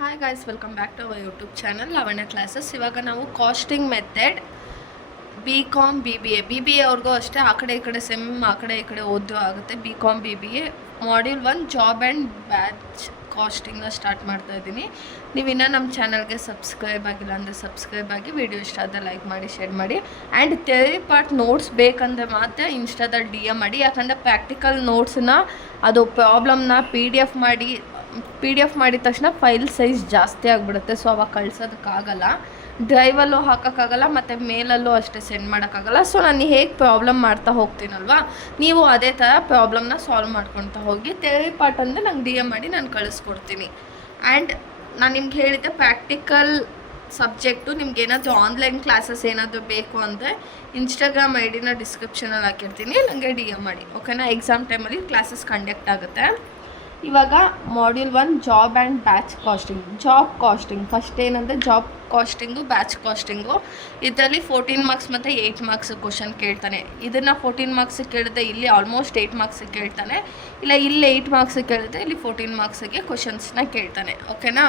Hi guys, welcome back to our YouTube channel Lavanya classes. ಇವಾಗ ನಾವು casting method ಬಿ.ಕಾಮ್ ಬಿ.ಬಿ.ಎ ಅವ್ರಿಗೂ ಅಷ್ಟೇ ಆ ಕಡೆ ಈ ಕಡೆ ಸೆಮ್ ಆ ಕಡೆ ಈ ಕಡೆ ಓದೋ ಆಗುತ್ತೆ. BCom BBA module 1 job and batch ಕಾಸ್ಟಿಂಗ್ನ ಸ್ಟಾರ್ಟ್ ಮಾಡ್ತಾ ಇದ್ದೀನಿ. ನೀವು ಇನ್ನೂ ನಮ್ಮ ಚಾನಲ್ಗೆ ಸಬ್ಸ್ಕ್ರೈಬ್ ಆಗಿಲ್ಲ ಅಂದರೆ ಸಬ್ಸ್ಕ್ರೈಬ್ ಆಗಿ, ವಿಡಿಯೋ ಇಷ್ಟ ಆದರೆ ಲೈಕ್ ಮಾಡಿ, ಶೇರ್ ಮಾಡಿ. ಆ್ಯಂಡ್ ಥಿಯರಿ ಪಾರ್ಟ್ ನೋಟ್ಸ್ ಬೇಕಂದರೆ ಮಾತ್ರ ಇನ್ಸ್ಟಾದಲ್ಲಿ DM ಮಾಡಿ. ಯಾಕಂದರೆ ಪ್ರಾಕ್ಟಿಕಲ್ ನೋಟ್ಸನ್ನ ಅದು ಪ್ರಾಬ್ಲಮ್ನ ಪಿ ಡಿ ಎಫ್ ಮಾಡಿದ ತಕ್ಷಣ ಫೈಲ್ ಸೈಜ್ ಜಾಸ್ತಿ ಆಗಿಬಿಡುತ್ತೆ. ಸೊ ಅವಾಗ ಕಳ್ಸೋದಕ್ಕಾಗಲ್ಲ, ಡ್ರೈವಲ್ಲೂ ಹಾಕೋಕ್ಕಾಗಲ್ಲ, ಮತ್ತು ಮೇಲಲ್ಲೂ ಅಷ್ಟೇ ಸೆಂಡ್ ಮಾಡೋಕ್ಕಾಗಲ್ಲ. ಸೊ ನಾನು ಹೇಗೆ ಪ್ರಾಬ್ಲಮ್ ಮಾಡ್ತಾ ಹೋಗ್ತೀನಲ್ವ, ನೀವು ಅದೇ ಥರ ಪ್ರಾಬ್ಲಮ್ನ ಸಾಲ್ವ್ ಮಾಡ್ಕೊತಾ ಹೋಗಿ. ಥಿಯರಿ ಪಾರ್ಟ್ ಅಂದರೆ ನಂಗೆ DM ಮಾಡಿ ನಾನು ಕಳಿಸ್ಕೊಡ್ತೀನಿ. ಆ್ಯಂಡ್ ನಾನು ನಿಮ್ಗೆ ಹೇಳಿದ್ದೆ ಪ್ರಾಕ್ಟಿಕಲ್ ಸಬ್ಜೆಕ್ಟು ನಿಮ್ಗೆ ಏನಾದರೂ ಆನ್ಲೈನ್ ಕ್ಲಾಸಸ್ ಏನಾದರೂ ಬೇಕು ಅಂದರೆ ಇನ್ಸ್ಟಾಗ್ರಾಮ್ ID ಡಿಸ್ಕ್ರಿಪ್ಷನಲ್ಲಿ ಹಾಕಿರ್ತೀನಿ, ನನಗೆ DM ಮಾಡಿ. ಓಕೆನಾ? ಎಕ್ಸಾಮ್ ಟೈಮಲ್ಲಿ ಕ್ಲಾಸಸ್ ಕಂಡಕ್ಟ್ ಆಗುತ್ತೆ. ಇವಾಗ module 1 job and batch costing. Job costing first ಏನಂದರೆ ಜಾಬ್ ಕಾಸ್ಟಿಂಗು, ಬ್ಯಾಚ್ ಕಾಸ್ಟಿಂಗು. ಇದರಲ್ಲಿ 14 ಮಾರ್ಕ್ಸ್ ಮತ್ತು 8 ಮಾರ್ಕ್ಸ್ ಕ್ವಶನ್ ಕೇಳ್ತಾನೆ. ಇದನ್ನು 14 ಮಾರ್ಕ್ಸಿಗೆ ಕೇಳಿದೆ, ಇಲ್ಲಿ ಆಲ್ಮೋಸ್ಟ್ 8 ಮಾರ್ಕ್ಸಿಗೆ ಕೇಳ್ತಾನೆ. ಇಲ್ಲ ಇಲ್ಲಿ 8 ಮಾರ್ಕ್ಸಿಗೆ ಕೇಳಿದೆ, ಇಲ್ಲಿ 14 ಮಾರ್ಕ್ಸಿಗೆ ಕ್ವಶನ್ಸ್ನ ಕೇಳ್ತಾನೆ. ಓಕೆನಾ?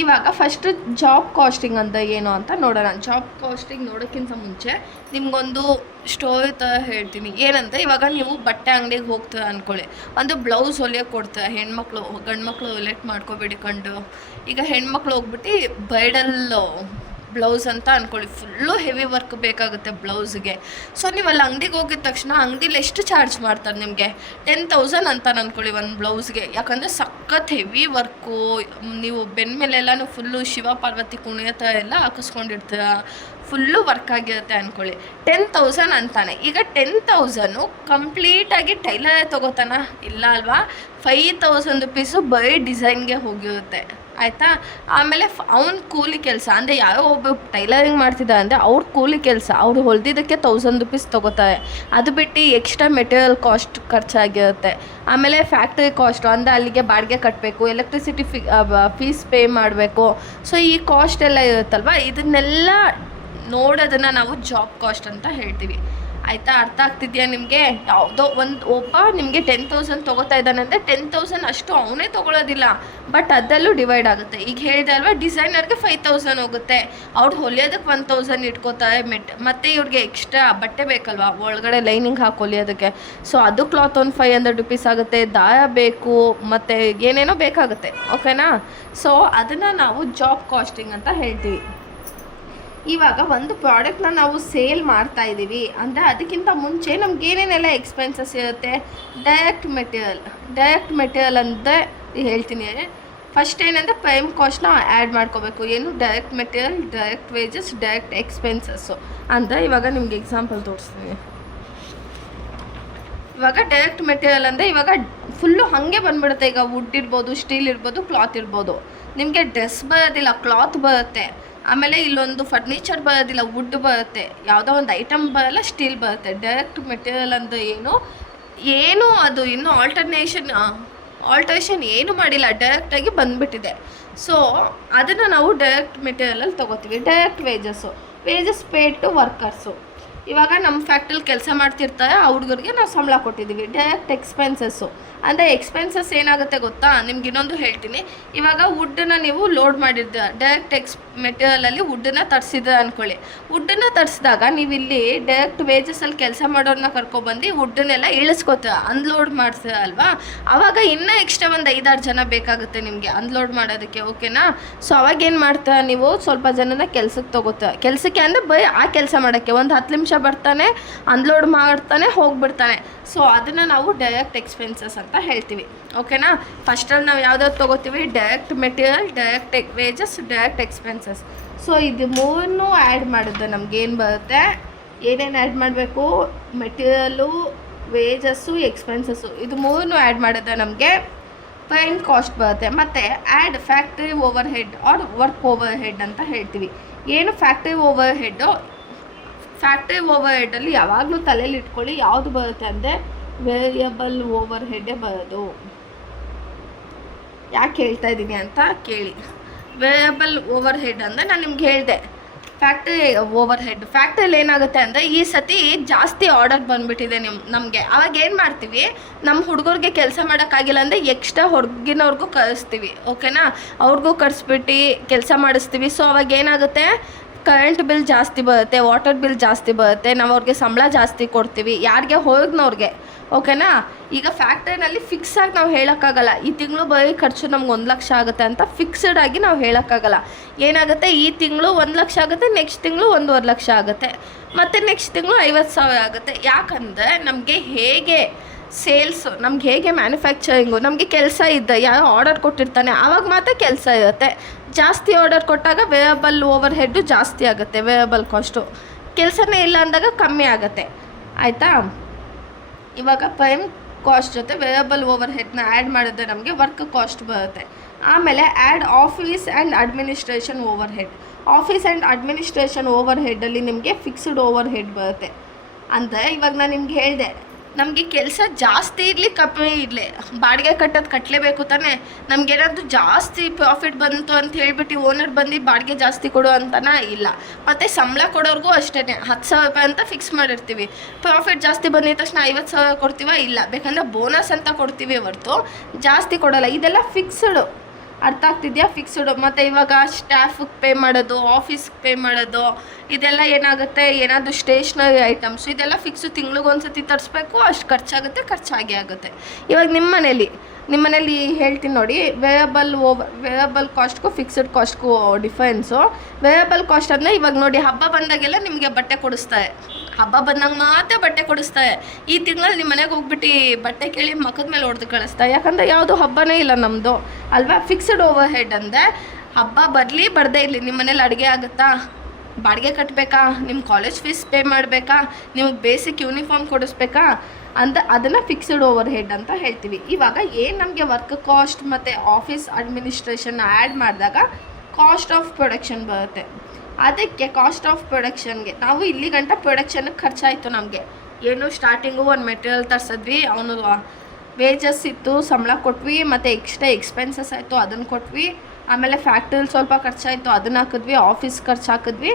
ಇವಾಗ ಫಸ್ಟು ಜಾಬ್ ಕಾಸ್ಟಿಂಗ್ ಅಂತ ಏನು ಅಂತ ನೋಡೋಣ. ಜಾಬ್ ಕಾಸ್ಟಿಂಗ್ ನೋಡೋಕ್ಕಿಂತ ಮುಂಚೆ ನಿಮಗೊಂದು ಸ್ಟೋರಿ ಥರ ಹೇಳ್ತೀನಿ. ಏನಂದರೆ, ಇವಾಗ ನೀವು ಬಟ್ಟೆ ಅಂಗಡಿಗೆ ಹೋಗ್ತೀರ ಅಂದ್ಕೊಳ್ಳಿ, ಒಂದು ಬ್ಲೌಸ್ ಹೊಲಿಯೋಕ್ಕೆ ಕೊಡ್ತಾರೆ ಹೆಣ್ಮಕ್ಳು. ಗಂಡು ಮಕ್ಕಳು ಹೊಲಿಯಕ್ಕೆ ಮಾಡ್ಕೊಬೇಡಿ ಕಂಡು. ಈಗ ಹೆಣ್ಮಕ್ಳು ಹೋಗ್ಬಿಟ್ಟು ಬ್ರೈಡಲ್ ಬ್ಲೌಸ್ ಅಂತ ಅಂದ್ಕೊಳ್ಳಿ, ಫುಲ್ಲು ಹೆವಿ ವರ್ಕ್ ಬೇಕಾಗುತ್ತೆ ಬ್ಲೌಸ್ಗೆ. ಸೊ ನೀವು ಅಲ್ಲಿ ಅಂಗಡಿಗೆ ಹೋಗಿದ ತಕ್ಷಣ ಅಂಗಡಿಲಿ ಎಷ್ಟು ಚಾರ್ಜ್ ಮಾಡ್ತಾರೆ ನಿಮಗೆ? 10,000 ಅಂತ ಅಂದ್ಕೊಳ್ಳಿ ಒಂದು ಬ್ಲೌಸ್ಗೆ. ಯಾಕಂದರೆ ಸಖತ್ ಹೆವಿ ವರ್ಕು, ನೀವು ಬೆನ್ನ ಮೇಲೆಲ್ಲನೂ ಫುಲ್ಲು ಶಿವ ಪಾರ್ವತಿ ಕುಣಿಯೋ ಥರ ಎಲ್ಲ ಹಾಕಿಸ್ಕೊಂಡಿರ್ತೀರ, ಫುಲ್ಲು ವರ್ಕ್ ಆಗಿರುತ್ತೆ ಅಂದ್ಕೊಳ್ಳಿ. 10,000 ಅಂತಾನೆ. ಈಗ 10,000 ಕಂಪ್ಲೀಟಾಗಿ ಟೈಲರೇ ತೊಗೋತಾನ? ಇಲ್ಲ ಅಲ್ವಾ? 5,000 ರುಪೀಸು ಬರೀ ಡಿಸೈನ್ಗೆ ಹೋಗಿರುತ್ತೆ. ಆಯಿತಾ? ಆಮೇಲೆ ಅವ್ನ ಕೂಲಿ ಕೆಲಸ ಅಂದರೆ, ಯಾರೋ ಒಬ್ಬ ಟೈಲರಿಂಗ್ ಮಾಡ್ತಿದ್ದ ಅಂದರೆ ಅವ್ರ ಕೂಲಿ ಕೆಲಸ, ಅವ್ರು ಹೊಲ್ದಿದ್ದಕ್ಕೆ 1,000 ರುಪೀಸ್ ತೊಗೋತಾರೆ. ಅದು ಬಿಟ್ಟು ಎಕ್ಸ್ಟ್ರಾ ಮೆಟೀರಿಯಲ್ ಕಾಸ್ಟ್ ಖರ್ಚಾಗಿರುತ್ತೆ. ಆಮೇಲೆ ಫ್ಯಾಕ್ಟ್ರಿ ಕಾಸ್ಟ್ ಅಂದರೆ ಅಲ್ಲಿಗೆ ಬಾಡಿಗೆ ಕಟ್ಟಬೇಕು, ಎಲೆಕ್ಟ್ರಿಸಿಟಿ ಫೀಸ್ ಪೇ ಮಾಡಬೇಕು. ಸೊ ಈ ಕಾಸ್ಟ್ ಎಲ್ಲ ಇರುತ್ತಲ್ವ, ಇದನ್ನೆಲ್ಲ ನೋಡೋದನ್ನು ನಾವು ಜಾಬ್ ಕಾಸ್ಟ್ ಅಂತ ಹೇಳ್ತೀವಿ. ಆಯಿತಾ? ಅರ್ಥ ಆಗ್ತಿದೆಯಾ ನಿಮಗೆ? ಯಾವುದೋ ಒಬ್ಬ ನಿಮಗೆ 10,000 ತೊಗೋತಾ ಇದ್ದಾನೆ ಅಂದರೆ 10,000 ಅಷ್ಟು ಅವನೇ ತೊಗೊಳೋದಿಲ್ಲ, ಬಟ್ ಅದರಲ್ಲೂ ಡಿವೈಡ್ ಆಗುತ್ತೆ. ಈಗ ಹೇಳಿದೆ ಅಲ್ವಾ, ಡಿಸೈನರ್ಗೆ 5,000 ಹೋಗುತ್ತೆ, ಅವ್ರು ಹೊಲಿಯೋದಕ್ಕೆ 1,000 ಇಟ್ಕೋತಾರೆ. ಮತ್ತು ಇವ್ರಿಗೆ ಎಕ್ಸ್ಟ್ರಾ ಬಟ್ಟೆ ಬೇಕಲ್ವಾ ಒಳಗಡೆ ಲೈನಿಂಗ್ ಹಾಕಿ ಹೊಲಿಯೋದಕ್ಕೆ. ಸೊ ಅದು ಕ್ಲಾತ್ ಒಂದು 500 ರುಪೀಸ್ ಆಗುತ್ತೆ, ದಾರ ಬೇಕು, ಮತ್ತು ಏನೇನೋ ಬೇಕಾಗುತ್ತೆ. ಓಕೆನಾ? ಸೊ ಅದನ್ನು ನಾವು ಜಾಬ್ ಕಾಸ್ಟಿಂಗ್ ಅಂತ ಹೇಳ್ತೀವಿ. ಇವಾಗ ಒಂದು ಪ್ರಾಡಕ್ಟ್ನ ನಾವು ಸೇಲ್ ಮಾಡ್ತಾ ಇದ್ದೀವಿ ಅಂದರೆ ಅದಕ್ಕಿಂತ ಮುಂಚೆ ನಮ್ಗೆ ಏನೇನೆಲ್ಲ ಎಕ್ಸ್ಪೆನ್ಸಸ್ ಇರುತ್ತೆ? ಡೈರೆಕ್ಟ್ ಮೆಟೀರಿಯಲ್ ಅಂತ ಹೇಳ್ತೀನಿ. ಫಸ್ಟ್ ಏನಂದರೆ ಪ್ರೈಮ್ ಕಾಸ್ಟ್ನ ಆ್ಯಡ್ ಮಾಡ್ಕೋಬೇಕು. ಏನು? Direct material, direct wages, direct expenses ಅಂದರೆ. ಇವಾಗ ನಿಮ್ಗೆ ಎಕ್ಸಾಂಪಲ್ ತೋರಿಸ್ತೀನಿ. ಇವಾಗ ಡೈರೆಕ್ಟ್ ಮೆಟೀರಿಯಲ್ ಅಂದರೆ ಇವಾಗ ಫುಲ್ಲು ಹಾಗೆ ಬಂದುಬಿಡುತ್ತೆ. ಈಗ ವುಡ್ ಇರ್ಬೋದು, ಸ್ಟೀಲ್ ಇರ್ಬೋದು, ಕ್ಲಾತ್ ಇರ್ಬೋದು. ನಿಮಗೆ ಡ್ರೆಸ್ ಬರೋದಿಲ್ಲ, ಕ್ಲಾತ್ ಬರುತ್ತೆ. ಆಮೇಲೆ ಇಲ್ಲೊಂದು ಫರ್ನಿಚರ್ ಬರೋದಿಲ್ಲ, ವುಡ್ ಬರುತ್ತೆ. ಯಾವುದೋ ಒಂದು ಐಟಮ್ ಬರೋಲ್ಲ, ಸ್ಟೀಲ್ ಬರುತ್ತೆ. ಡೈರೆಕ್ಟ್ ಮೆಟೀರಿಯಲ್ ಅಂದರೆ ಏನು ಅದು ಇನ್ನೂ ಆಲ್ಟ್ರೇಷನ್ ಏನು ಮಾಡಿಲ್ಲ, ಡೈರೆಕ್ಟಾಗಿ ಬಂದುಬಿಟ್ಟಿದೆ. ಸೊ ಅದನ್ನು ನಾವು ಡೈರೆಕ್ಟ್ ಮೆಟೀರಿಯಲಲ್ಲಿ ತೊಗೋತೀವಿ. Direct wages paid to workers. ಇವಾಗ ನಮ್ಮ ಫ್ಯಾಕ್ಟ್ರಿಲಿ ಕೆಲಸ ಮಾಡ್ತಿರ್ತಾರೆ, ಆ ಹುಡುಗರಿಗೆ ನಾವು ಸಂಬಳ ಕೊಟ್ಟಿದ್ದೀವಿ. ಡೈರೆಕ್ಟ್ ಎಕ್ಸ್ಪೆನ್ಸಸ್ಸು ಅಂದರೆ ಎಕ್ಸ್ಪೆನ್ಸಸ್ ಏನಾಗುತ್ತೆ ಗೊತ್ತಾ? ನಿಮ್ಗೆ ಇನ್ನೊಂದು ಹೇಳ್ತೀನಿ. ಇವಾಗ ವುಡ್ಡನ್ನು ನೀವು ಲೋಡ್ ಮಾಡಿರ್ತೀರ, ಡೈರೆಕ್ಟ್ ಮೆಟೀರಿಯಲಲ್ಲಿ ವುಡ್ಡನ್ನು ತರಿಸಿದ್ರೆ ಅಂದ್ಕೊಳ್ಳಿ. ವುಡ್ಡನ್ನು ತರಿಸಿದಾಗ ನೀವು ಇಲ್ಲಿ ಡೈರೆಕ್ಟ್ ವೇಜಸಲ್ಲಿ ಕೆಲಸ ಮಾಡೋರನ್ನ ಕರ್ಕೊಬಂದು ವುಡ್ಡನ್ನೆಲ್ಲ ಇಳಿಸ್ಕೋತೀರ, ಅನ್ಲೋಡ್ ಮಾಡ್ತೀರ ಅಲ್ವಾ? ಆವಾಗ ಇನ್ನೂ ಎಕ್ಸ್ಟ್ರಾ ಒಂದು 5-6 ಜನ ಬೇಕಾಗುತ್ತೆ ನಿಮಗೆ ಅನ್ಲೋಡ್ ಮಾಡೋದಕ್ಕೆ. ಓಕೆನಾ? ಸೊ ಅವಾಗೇನು ಮಾಡ್ತೀರ ನೀವು? ಸ್ವಲ್ಪ ಜನನ ಕೆಲಸಕ್ಕೆ ತೊಗೋತೀರ. ಕೆಲಸಕ್ಕೆ ಅಂದರೆ ಬರೀ ಆ ಕೆಲಸ ಮಾಡೋಕ್ಕೆ ಒಂದು 10 ನಿಮಿಷ ಬರ್ತಾನೆ, ಅನ್ಲೋಡ್ ಮಾಡ್ತಾನೆ, ಹೋಗ್ಬಿಡ್ತಾನೆ. ಸೊ ಅದನ್ನು ನಾವು ಡೈರೆಕ್ಟ್ ಎಕ್ಸ್ಪೆನ್ಸಸ್ ಅಂತ ಹೇಳ್ತೀವಿ. ಓಕೆನಾ? ಫಸ್ಟಲ್ಲಿ ನಾವು ಯಾವ್ದಾದ್ರು ತೊಗೋತೀವಿ? Direct material, direct wages, direct expenses. So ಇದು ಮೂರನ್ನೂ ಆ್ಯಡ್ ಮಾಡಿದ್ರೆ ನಮಗೇನು ಬರುತ್ತೆ? ಏನೇನು ಆ್ಯಡ್ ಮಾಡಬೇಕು? Material, wages, expenses. ಇದು ಮೂರನ್ನೂ ಆ್ಯಡ್ ಮಾಡಿದ್ರೆ ನಮಗೆ ಪ್ರೈಮ್ ಕಾಸ್ಟ್ ಬರುತ್ತೆ. ಮತ್ತು add factory overhead or work overhead ಅಂತ ಹೇಳ್ತೀವಿ. ಏನು ಫ್ಯಾಕ್ಟ್ರಿ ಓವರ್ ಹೆಡ್ಡಲ್ಲಿ ಯಾವಾಗಲೂ ತಲೆಯಲ್ಲಿ ಇಟ್ಕೊಳ್ಳಿ, ಯಾವುದು ಬರುತ್ತೆ ಅಂದರೆ ವೇರಿಯಬಲ್ ಓವರ್ ಹೆಡ್ಡೇ ಬರೋದು. ಯಾಕೆ ಹೇಳ್ತಾ ಇದ್ದೀನಿ ಅಂತ ಕೇಳಿ. ವೇರಿಯಬಲ್ ಓವರ್ ಹೆಡ್ ಅಂದರೆ ನಾನು ನಿಮ್ಗೆ ಹೇಳಿದೆ, ಫ್ಯಾಕ್ಟ್ರಿಯಲ್ಲಿ ಏನಾಗುತ್ತೆ ಅಂದರೆ ಈ ಸತಿ ಜಾಸ್ತಿ ಆರ್ಡರ್ ಬಂದುಬಿಟ್ಟಿದೆ ನಮಗೆ. ಅವಾಗ ಏನು ಮಾಡ್ತೀವಿ, ನಮ್ಮ ಹುಡುಗರಿಗೆ ಕೆಲಸ ಮಾಡೋಕ್ಕಾಗಿಲ್ಲ ಅಂದರೆ ಎಕ್ಸ್ಟ್ರಾ ಹೊರಗಿನವ್ರಿಗೂ ಕಳಿಸ್ತೀವಿ, ಓಕೆನಾ. ಅವ್ರಿಗೂ ಕಳಿಸ್ಬಿಟ್ಟು ಕೆಲಸ ಮಾಡಿಸ್ತೀವಿ. ಸೊ ಅವಾಗ ಏನಾಗುತ್ತೆ, ಕರೆಂಟ್ ಬಿಲ್ ಜಾಸ್ತಿ ಬರುತ್ತೆ, ವಾಟರ್ ಬಿಲ್ ಜಾಸ್ತಿ ಬರುತ್ತೆ, ನಾವು ಅವ್ರಿಗೆ ಸಂಬಳ ಜಾಸ್ತಿ ಕೊಡ್ತೀವಿ, ಯಾರಿಗೆ ಹೋಗಿನವ್ರಿಗೆ, ಓಕೆನಾ. ಈಗ ಫ್ಯಾಕ್ಟ್ರಿನಲ್ಲಿ ಫಿಕ್ಸಾಗಿ ನಾವು ಹೇಳೋಕ್ಕಾಗಲ್ಲ, ಈ ತಿಂಗಳು ಬರೀ ಖರ್ಚು ನಮ್ಗೆ 1 ಲಕ್ಷ ಆಗುತ್ತೆ ಅಂತ ಫಿಕ್ಸ್ಡ್ ಆಗಿ ನಾವು ಹೇಳೋಕ್ಕಾಗಲ್ಲ. ಏನಾಗುತ್ತೆ, ಈ ತಿಂಗಳು 1 ಲಕ್ಷ ಆಗುತ್ತೆ, ನೆಕ್ಸ್ಟ್ ತಿಂಗಳು 1.5 ಲಕ್ಷ ಆಗುತ್ತೆ, ಮತ್ತು ನೆಕ್ಸ್ಟ್ ತಿಂಗಳು 50,000 ಆಗುತ್ತೆ. ಯಾಕಂದರೆ ನಮಗೆ ಹೇಗೆ ಸೇಲ್ಸು, ನಮ್ಗೆ ಹೇಗೆ ಮ್ಯಾನುಫ್ಯಾಕ್ಚರಿಂಗು, ನಮಗೆ ಕೆಲಸ ಯಾರೋ ಆರ್ಡರ್ ಕೊಟ್ಟಿರ್ತಾನೆ ಆವಾಗ ಮಾತ್ರ ಕೆಲಸ ಇರುತ್ತೆ. ಜಾಸ್ತಿ ಆರ್ಡರ್ ಕೊಟ್ಟಾಗ ವೇಯಬಲ್ ಓವರ್ ಹೆಡ್ಡು ಜಾಸ್ತಿ ಆಗುತ್ತೆ, ವೇಯಬಲ್ ಕಾಸ್ಟು. ಕೆಲಸನೇ ಇಲ್ಲ ಅಂದಾಗ ಕಮ್ಮಿ ಆಗುತ್ತೆ, ಆಯಿತಾ. ಇವಾಗ ಪ್ರೈಮ್ ಕಾಸ್ಟ್ ಜೊತೆ ವೇಯಬಲ್ ಓವರ್ ಹೆಡ್ನ ಆ್ಯಡ್ ಮಾಡಿದ್ರೆ ನಮಗೆ ವರ್ಕ್ ಕಾಸ್ಟ್ ಬರುತ್ತೆ. ಆಮೇಲೆ add office and administration overhead. Office and administration ಓವರ್ ಹೆಡ್ಡಲ್ಲಿ ನಿಮಗೆ ಫಿಕ್ಸ್ಡ್ ಓವರ್ ಹೆಡ್ ಬರುತ್ತೆ. ಅಂದರೆ ಇವಾಗ ನಾನು ನಿಮ್ಗೆ ಹೇಳಿದೆ, ನಮಗೆ ಕೆಲಸ ಜಾಸ್ತಿ ಇರಲಿ ಕಮ್ಮಿ ಇರಲಿ ಬಾಡಿಗೆ ಕಟ್ಟಲೇಬೇಕು ತಾನೇ. ನಮಗೇನಾದರೂ ಜಾಸ್ತಿ ಪ್ರಾಫಿಟ್ ಬಂತು ಅಂತ ಹೇಳ್ಬಿಟ್ಟು ಓನರ್ ಬಂದು ಬಾಡಿಗೆ ಜಾಸ್ತಿ ಕೊಡು ಅಂತನಾ ಇಲ್ಲ. ಮತ್ತು ಸಂಬಳ ಕೊಡೋರ್ಗೂ ಅಷ್ಟೇ 10,000 ರೂಪಾಯಿ ಅಂತ ಫಿಕ್ಸ್ ಮಾಡಿರ್ತೀವಿ. ಪ್ರಾಫಿಟ್ ಜಾಸ್ತಿ ಬಂದಿದ ತಕ್ಷಣ 50,000 ಕೊಡ್ತೀವ, ಇಲ್ಲ ಬೇಕಂದ್ರೆ ಬೋನಸ್ ಅಂತ ಕೊಡ್ತೀವಿ ಹೊರತು ಜಾಸ್ತಿ ಕೊಡೋಲ್ಲ. ಇದೆಲ್ಲ ಫಿಕ್ಸ್ಡು, ಅರ್ಥ ಆಗ್ತಿದೆಯಾ, ಫಿಕ್ಸ್ಡು. ಮತ್ತು ಇವಾಗ ಸ್ಟಾಫಿಗೆ ಪೇ ಮಾಡೋದು, ಆಫೀಸ್ಗೆ ಪೇ ಮಾಡೋದು, ಇದೆಲ್ಲ ಏನಾಗುತ್ತೆ, ಏನಾದರೂ ಸ್ಟೇಷ್ನರಿ ಐಟಮ್ಸು ಇದೆಲ್ಲ ಫಿಕ್ಸು, ತಿಂಗ್ಳಿಗೊಂದ್ಸತಿ ತರಿಸ್ಬೇಕು, ಅಷ್ಟು ಖರ್ಚಾಗೇ ಆಗುತ್ತೆ. ಇವಾಗ ನಿಮ್ಮ ಮನೇಲಿ ಹೇಳ್ತೀನಿ ನೋಡಿ, ವೇಯಬಲ್ ಕಾಸ್ಟ್ಗೂ ಫಿಕ್ಸ್ಡ್ ಕಾಸ್ಟ್ಗೂ ಡಿಫ್ರೆನ್ಸು. ವೇಯಬಲ್ ಕಾಸ್ಟ್ ಅಂದರೆ ಇವಾಗ ನೋಡಿ, ಹಬ್ಬ ಬಂದಾಗೆಲ್ಲ ನಿಮಗೆ ಬಟ್ಟೆ ಕೊಡಿಸ್ತಾರೆ, ಹಬ್ಬ ಬಂದಾಗ ಮಾತ್ರ ಬಟ್ಟೆ ಕೊಡಿಸ್ತಾರೆ. ಈ ತಿಂಗಳಲ್ಲಿ ನಿಮ್ಮ ಮನೆಗೆ ಹೋಗ್ಬಿಟ್ಟು ಬಟ್ಟೆ ಕೇಳಿ ಮಕ್ಕದ ಮೇಲೆ ಹೊಡೆದು ಕಳಿಸ್ತಾರೆ, ಯಾಕಂದರೆ ಯಾವುದು ಹಬ್ಬನೇ ಇಲ್ಲ ನಮ್ಮದು ಅಲ್ವಾ. ಫಿಕ್ಸ್ಡ್ ಓವರ್ ಹೆಡ್ ಅಂದರೆ ಹಬ್ಬ ಬರಲಿ ಬರದೇ ಇರಲಿ, ನಿಮ್ಮ ಮನೇಲಿ ಅಡುಗೆ ಆಗುತ್ತಾ, ಬಾಡಿಗೆ ಕಟ್ಟಬೇಕಾ, ನಿಮ್ಮ ಕಾಲೇಜ್ ಫೀಸ್ ಪೇ ಮಾಡಬೇಕಾ, ನಿಮಗೆ ಬೇಸಿಕ್ ಯೂನಿಫಾರ್ಮ್ ಕೊಡಿಸ್ಬೇಕಾ ಅಂತ ಅದನ್ನು ಫಿಕ್ಸ್ಡ್ ಓವರ್ ಹೆಡ್ ಅಂತ ಹೇಳ್ತೀವಿ. ಇವಾಗ ಏನು ನಮಗೆ ವರ್ಕ್ ಕಾಸ್ಟ್ ಮತ್ತು ಆಫೀಸ್ ಅಡ್ಮಿನಿಸ್ಟ್ರೇಷನ್ ಆ್ಯಡ್ ಮಾಡಿದಾಗ ಕಾಸ್ಟ್ ಆಫ್ ಪ್ರೊಡಕ್ಷನ್ ಬರುತ್ತೆ. ಅದಕ್ಕೆ ಕಾಸ್ಟ್ ಆಫ್ ಪ್ರೊಡಕ್ಷನ್ಗೆ ನಾವು ಇಲ್ಲಿ ಗಂಟ ಪ್ರೊಡಕ್ಷನ್ಗೆ ಖರ್ಚಾಯಿತು ನಮಗೆ. ಏನು ಸ್ಟಾರ್ಟಿಂಗು ಒಂದು ಮೆಟೀರಿಯಲ್ ತರಿಸಿದ್ವಿ, ಅವನು ವೇಜಸ್ ಇತ್ತು, ಸಂಬಳ ಕೊಟ್ವಿ, ಮತ್ತು ಎಕ್ಸ್ಟ್ರಾ ಎಕ್ಸ್ಪೆನ್ಸಸ್ ಆಯಿತು ಅದನ್ನು ಕೊಟ್ವಿ. ಆಮೇಲೆ ಫ್ಯಾಕ್ಟ್ರಿಲಿ ಸ್ವಲ್ಪ ಖರ್ಚಾಯಿತು, ಅದನ್ನು ಹಾಕಿದ್ವಿ, ಆಫೀಸ್ ಖರ್ಚು ಹಾಕಿದ್ವಿ.